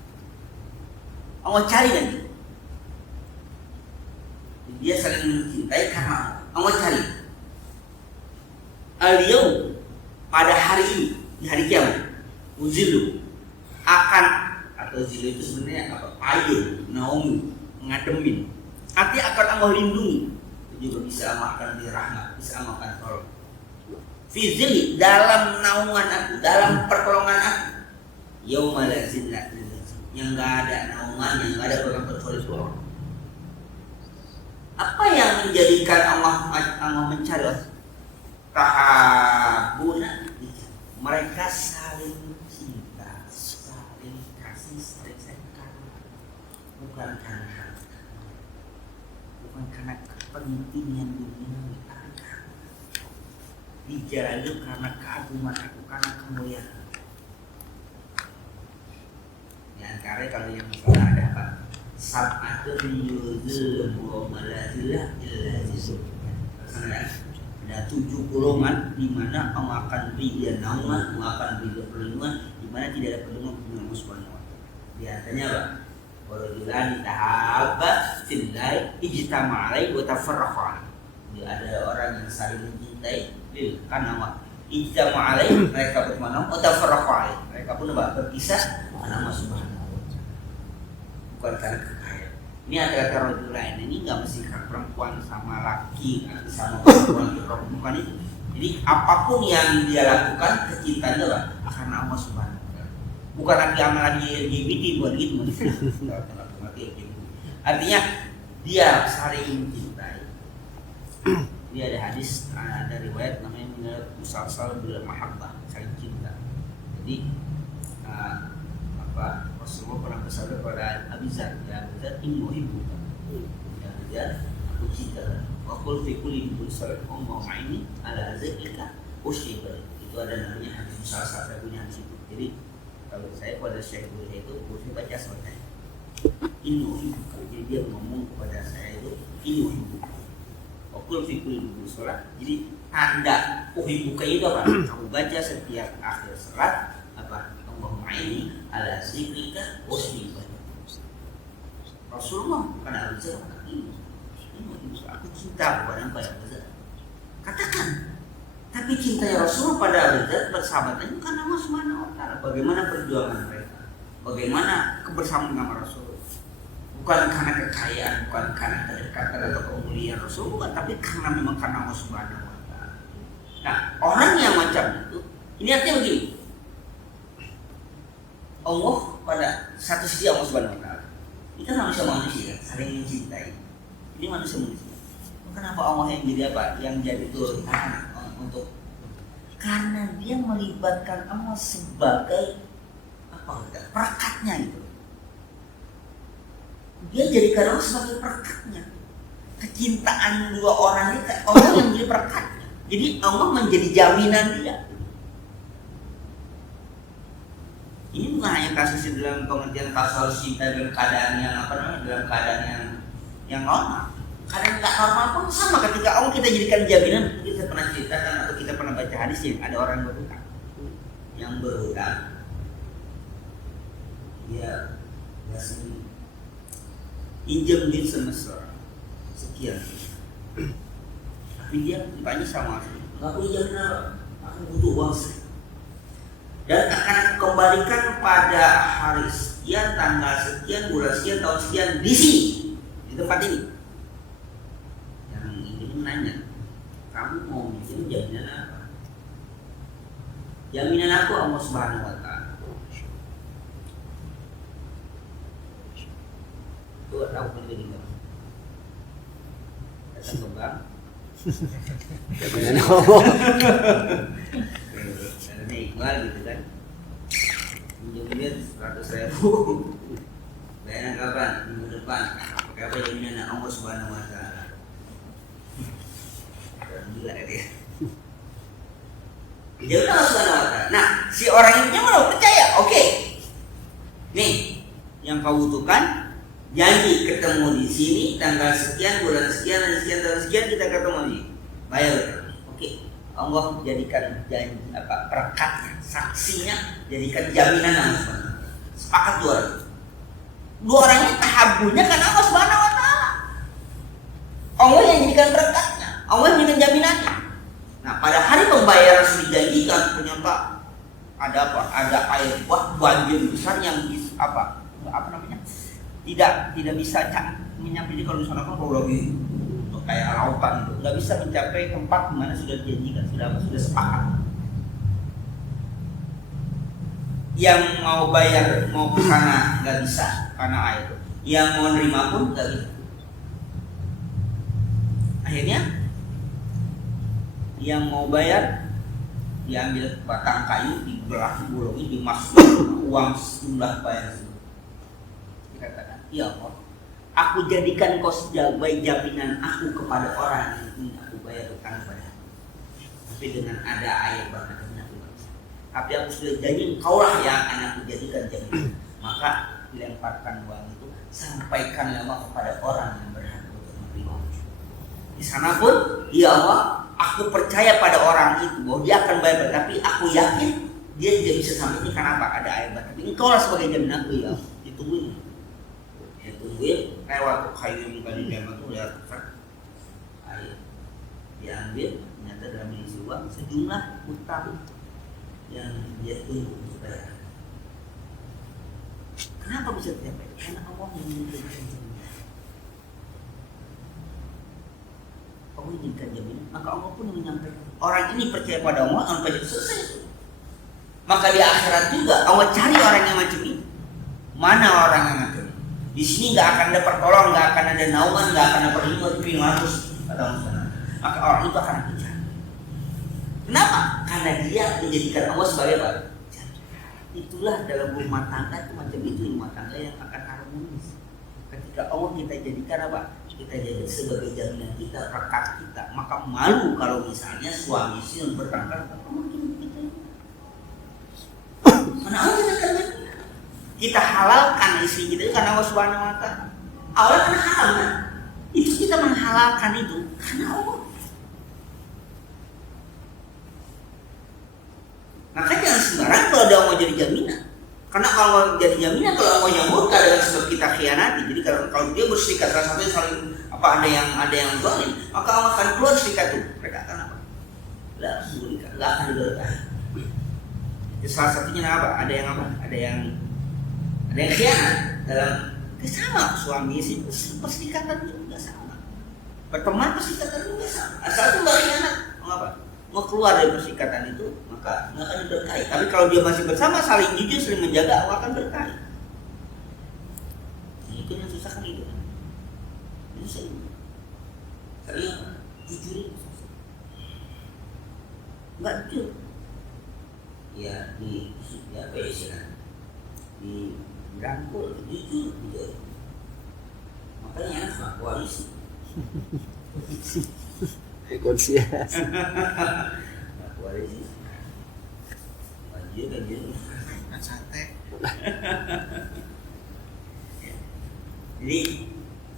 Allah cari nanti. Dia saling mencintai karena Allah cari. Al-yaum pada hari ini, di hari kiamat, uzilu akan atau zilu itu sebenarnya apa? Payung, naungi, ngademin. Nanti akan Allah lindungi. Itu juga bisa Allah akan dirahmat, bisa Allah akan tolong. Fi zilli, dalam naungan aku, dalam pertolongan aku. Yauma la zilla illa zilluh. Yang enggak ada naungan, yang enggak ada pertolongan kecuali Allah. Apa yang menjadikan Allah mencari tahabuna? Mereka saling cinta, saling kasih, saling sayang bukan karena harta, bukan karena kepentingan dunia, dijalani karena keagungan aku, karena kemuliaan. Di antara kalau yang misalnya ada apa? Sab'atun yuzilluhum wa malazillah illa zilluh. Ada 7 golongan di mana Allah akan beri dia naungan, Allah akan beri dia perlindungan, di mana tidak ada perlindungan Allah Subhanahu wa taala. Di antaranya apa? Warajulani tahabba fillahi ijtama'a alaihi wa tafarraqa. Ada orang yang saling mencintai karena Allah. Ijtama'a alaihi, mereka berteman, wa tafarraqa. Mereka pun berpisah karena Allah Subhanahu wa taala. Bukan karena kekayaan. Ini antara rajulain ini enggak mesti perempuan sama laki, sama perempuan bukan itu. Jadi apapun yang dia lakukan kecintaannya lah karena Allah Subhanahu wa taala. Bukan lagi amal lagi LGBT buat gitu. Artinya dia saling mencintai. Ini ada hadis, ada riwayat namanya musalsal bil mahabbah, saling cinta. Jadi Rasulullah pernah bersabda kepada Abi Dzar, ya Abi Dzar, inni uhibbuka. Ya Abi Dzar, aku cinta. Wa qul fi kulli salat Allahumma inni ala zikrika usyrik. Itu ada namanya hadis musalsal, saya punya hadis itu. Jadi kalau saya pada Syekh Guru itu, saya baca seperti inni uhibbuka. Jadi dia ngomong kepada saya itu inni uhibbuka. Wa qul fi kulli salat. Jadi tanda uhibbuka itu apa? Kamu baca setiap akhir salat apa? Allahumma inni ala zikrika wa syukrika. Rasulullah bukan Abu Dzar ini. Aku cinta kepada engkau ya Abu Dzar. Katakan. Tapi cinta ya Rasul pada Abu Dzar bersahabatnya itu karena Allah Subhanahu wa taala. Bagaimana perjuangan mereka? Bagaimana kebersamaan dengan Rasul? Bukan karena kekayaan, bukan karena kedekatan atau kemuliaan Rasul, bukan, tapi karena memang karena Allah Subhanahu wa taala. Nah, orang yang macam itu, ini artinya begini. Allah pada satu sisi Allah Subhanahu wa taala. Ini kan manusia saling mencintai. Ini manusia. Kenapa Allah yang jadi apa? Yang jadi turun tangan untuk karena dia melibatkan Allah sebagai apa? Perekatnya itu. Dia jadikan Allah sebagai perekatnya. Kecintaan dua orang ini Allah yang menjadi perekatnya. Jadi Allah menjadi jaminan dia. Ini bukan hanya kasus dalam pengertian kasus cinta dalam keadaan yang apa namanya, dalam keadaan yang normal. Kadang nggak normal pun sama ketika Allah kita jadikan jaminan. Kita pernah ceritakan atau kita pernah baca hadis yang ada orang yang berhutang, dia biasanya pinjam duit sama seorang sekian, tapi dia tanya sama aku, nggak pinjam nara, aku butuh uang sih, dan akan kembalikan pada hari sekian, tanggal sekian, bulan sekian, tahun sekian di sini, di tempat ini. Nanya, kamu mau bikin jaminan apa? Jaminan aku Allah Subhanahu wa taala. Tuh tahu penting enggak? Datang ke bank. Jaminan Allah. Ini Iqbal gitu kan. Pinjam duit 100.000. Bayaran kapan? Minggu depan. Pakai apa jaminan Allah Subhanahu wa taala? Gila dia. Dia udah Subhanahu wa taala. Nah, si orang ini mau percaya, oke. Nih, yang kau butuhkan janji ketemu di sini tanggal sekian, bulan sekian, dan sekian, tahun sekian kita ketemu di bayar. Oke. Allah jadikan janji apa perekatnya, saksinya, jadikan jaminan Allah Subhanahu wa taala. Sepakat dua orang ini tahabunya karena Allah Subhanahu wa taala. Allah yang jadikan perekatnya. Allah dengan jaminannya. Nah, pada hari pembayaran sudah dijanjikan ternyata ada apa? Ada air banjir besar yang apa namanya? Tidak bisa mencapai kalau misalnya kalau lagi kayak lautan itu nggak bisa mencapai tempat di mana sudah dijanjikan, sudah sepakat. Yang mau bayar mau ke sana nggak bisa karena air. Yang mau nerima pun nggak bisa. Akhirnya yang mau bayar diambil batang kayu, dibelah, dibolongin, dimasukkan uang sejumlah bayar. Dikatakan, ya Allah, aku jadikan kau sebagai jaminan aku kepada orang yang ingin aku bayar utang pada. Tapi dengan ada air batangnya aku bisa. Tapi aku sudah janji, kaulah yang akan aku jadikan jaminan. Maka dilemparkan uang itu, sampaikan nama kepada orang yang berhak untuk menerima. Di sana pun, ya Allah, aku percaya pada orang itu bahwa dia akan bayar, tapi aku yakin dia tidak bisa sampai ini karena apa? Ada air batu. Tapi engkau lah sebagai jaminan aku ya. Ditungguin. Lewat kayu yang tadi dia itu lihat kan air diambil, ternyata dalam isi uang sejumlah utang yang dia tunggu untuk bayar. Kenapa bisa tercapai? Karena Allah menginginkan jaminan. Allah menginginkan jaminan, maka Allah pun menyampaikan. Orang ini percaya pada Allah, Allah percaya selesai. Maka di akhirat juga Allah cari orang yang macam ini. Mana orang yang macam ini? Di sini nggak akan ada pertolongan, nggak akan ada naungan, nggak akan ada perlindungan, tapi 500 kata Allah. Maka orang itu akan dicari. Kenapa? Karena dia menjadikan Allah sebagai apa? Itulah dalam rumah tangga itu macam itu, rumah tangga yang akan harmonis. Ketika Allah kita jadikan apa? Kita jadi sebagai jaminan kita, rekat kita. Maka malu kalau misalnya suami istri yang bertengkar, karena Allah jadikan kita halalkan istri kita itu karena Allah Subhanahu wa taala. Allah kan halal kan? Itu kita menghalalkan itu karena Allah. Maka jangan sembarang kalau ada yang mau jadi jaminan. Karena kalau mau jadi jaminan, kalau mau yang murka dengan sebab kita khianati. Jadi kalau dia berserikat salah satunya saling ada yang zalim, maka Allah akan keluar serikat itu. Mereka akan apa? Nggak akan diberkahi. Salah satunya apa? Ada yang khianat dalam sama suami istri perserikatan juga sama. Berteman perserikatan juga sama. Asal itu nggak khianat, mau keluar dari perserikatan itu, maka nggak akan diberkahi. Tapi kalau dia masih bersama, saling jujur, saling menjaga, Allah akan berkahi. Itu yang susah kan itu. Itu saya jujur, nggak jujur. Ya apa ya istilah? Dirangkul, jujur. Makanya enak sama koalisi. Rekonsiliasi. Koalisi. Lanjut. Sate. Jadi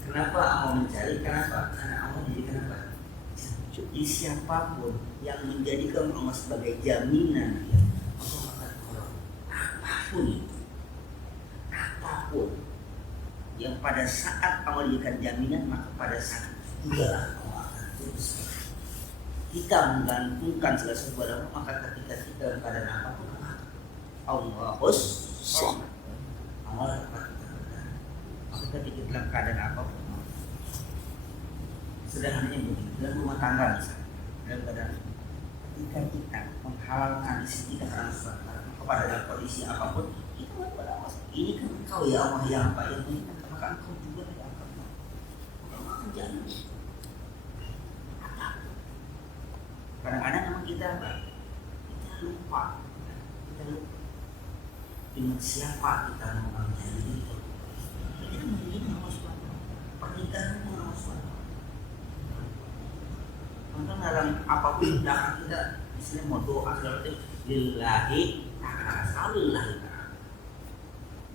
kenapa Allah mencari? Kenapa? Karena Allah jadi kenapa? Jadi siapapun yang menjadikan Allah sebagai jaminan, Allah akan tolong apapun yang pada saat Allah jadikan jaminan, maka pada saat juga Allah akan terus. Kita menggantungkan segala sesuatu pada Allah, maka ketika kita dalam keadaan apapun, Allahus Samad, Allah dapat kita berkata. Maka ketika dalam keadaan apapun, sederhananya begini, dalam rumah tangga misalnya, dalam keadaan ketika kita menghalalkan istri kita karena sesuatu kepada dalam kondisi apapun, itu kepada Allah. Ini kan engkau ya Allah yang apa yang ini, maka engkau juga tidak akan akan jalan. Kadang-kadang memang kita lupa dengan siapa kita mau menjadi itu. Kita menjadi Allah SWT. Pernikahan dengan Allah SWT. Maka dalam apapun tindakan kita, misalnya mau doa seperti lillahi ta'ala, selalu lillahi ta'ala.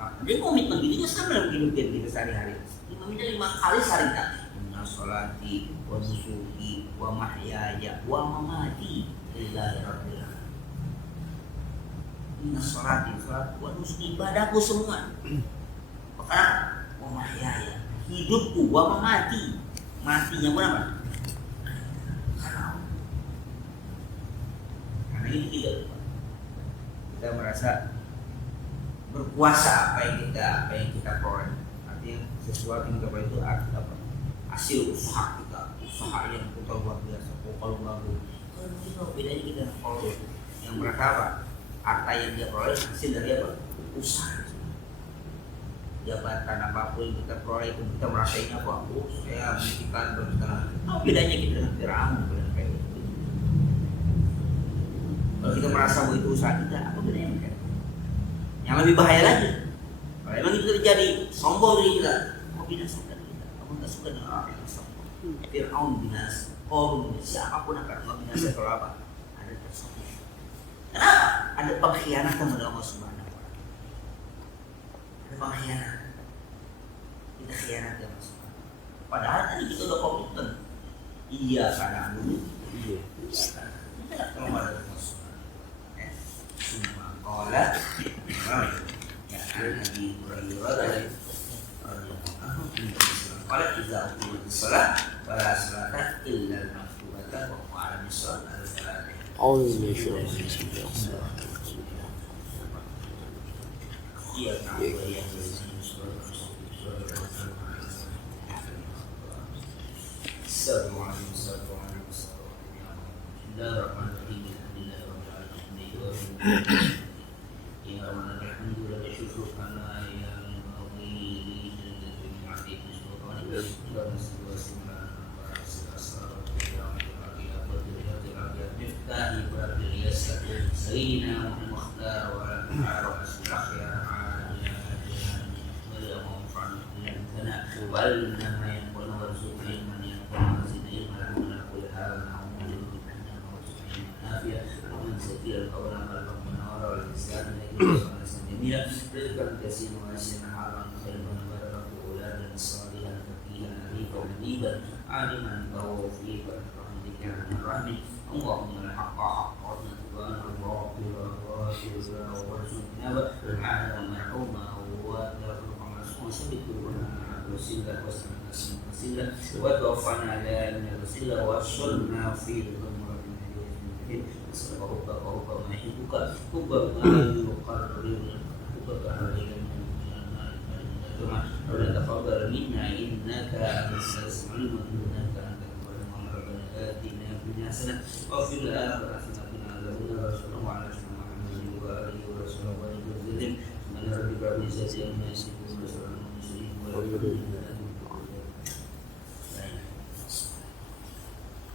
Nah, jadi komitmen kita sama dalam kehidupan kita sehari-hari. Komitmennya 5 kali sehari tadi. Inna sholati wa nusuki wa mahyaya wa mamati lillahi rabbil alamin. Inna sholati wa nusuki, ibadahku semua. Maka wa mahyaya, hidupku, wa mamati, matinya berapa? Karena ini kita merasa berkuasa apa yang kita peroleh. Artinya sesuatu yang kita peroleh itu hasil usaha kita, usaha yang kita luar biasa. Kalau bagus, kalau kita bedanya kita kalau yang merasa apa? Harta yang dia peroleh hasil dari apa? Usaha. Jabatan apapun yang kita peroleh itu kita merasa ini apa? Oh, saya memiliki berbicara. Apa bedanya kita dengan Firaun dan kayak gitu? Kalau kita merasa bahwa itu usaha kita, apa bedanya dengan kita? Yang lebih bahaya lagi, kalau memang itu terjadi, sombong diri kita, mau binasakan kita. Kamu tak suka dengan orang yang sombong. Firaun binasa, Qarun, siapapun akan membinasa kalau apa? Ada tersombong. Kenapa? Ada pengkhianatan kepada Allah Subhanahu wa Ta'ala. Ada pengkhianatan. Kita khianat ya Mas. Padahal tadi kita udah komitmen. Iya karena dulu. Iya. Kita tak terlalu ada Mas. Semua kolat. Ya Nabi Hurairah dari kolat tidak ukul sholat, wala sholat illa al-maktubata wa qala misal al-salat. Iya, وتوفنا على الوسيلة وصلنا في الغمرة حب ما يحبك حب ما يقرب حبك علينا ربنا تقبل منا إنك أنت السميع العليم إنك أنت الغفور ربنا آتنا في الدنيا حسنة وفي الآخرة حسنة وقنا عذاب النار صلى الله عليه وسلم وآله وصحبه وسلم سبحان ربك رب العزة عما يصفون وسلام على المرسلين والحمد لله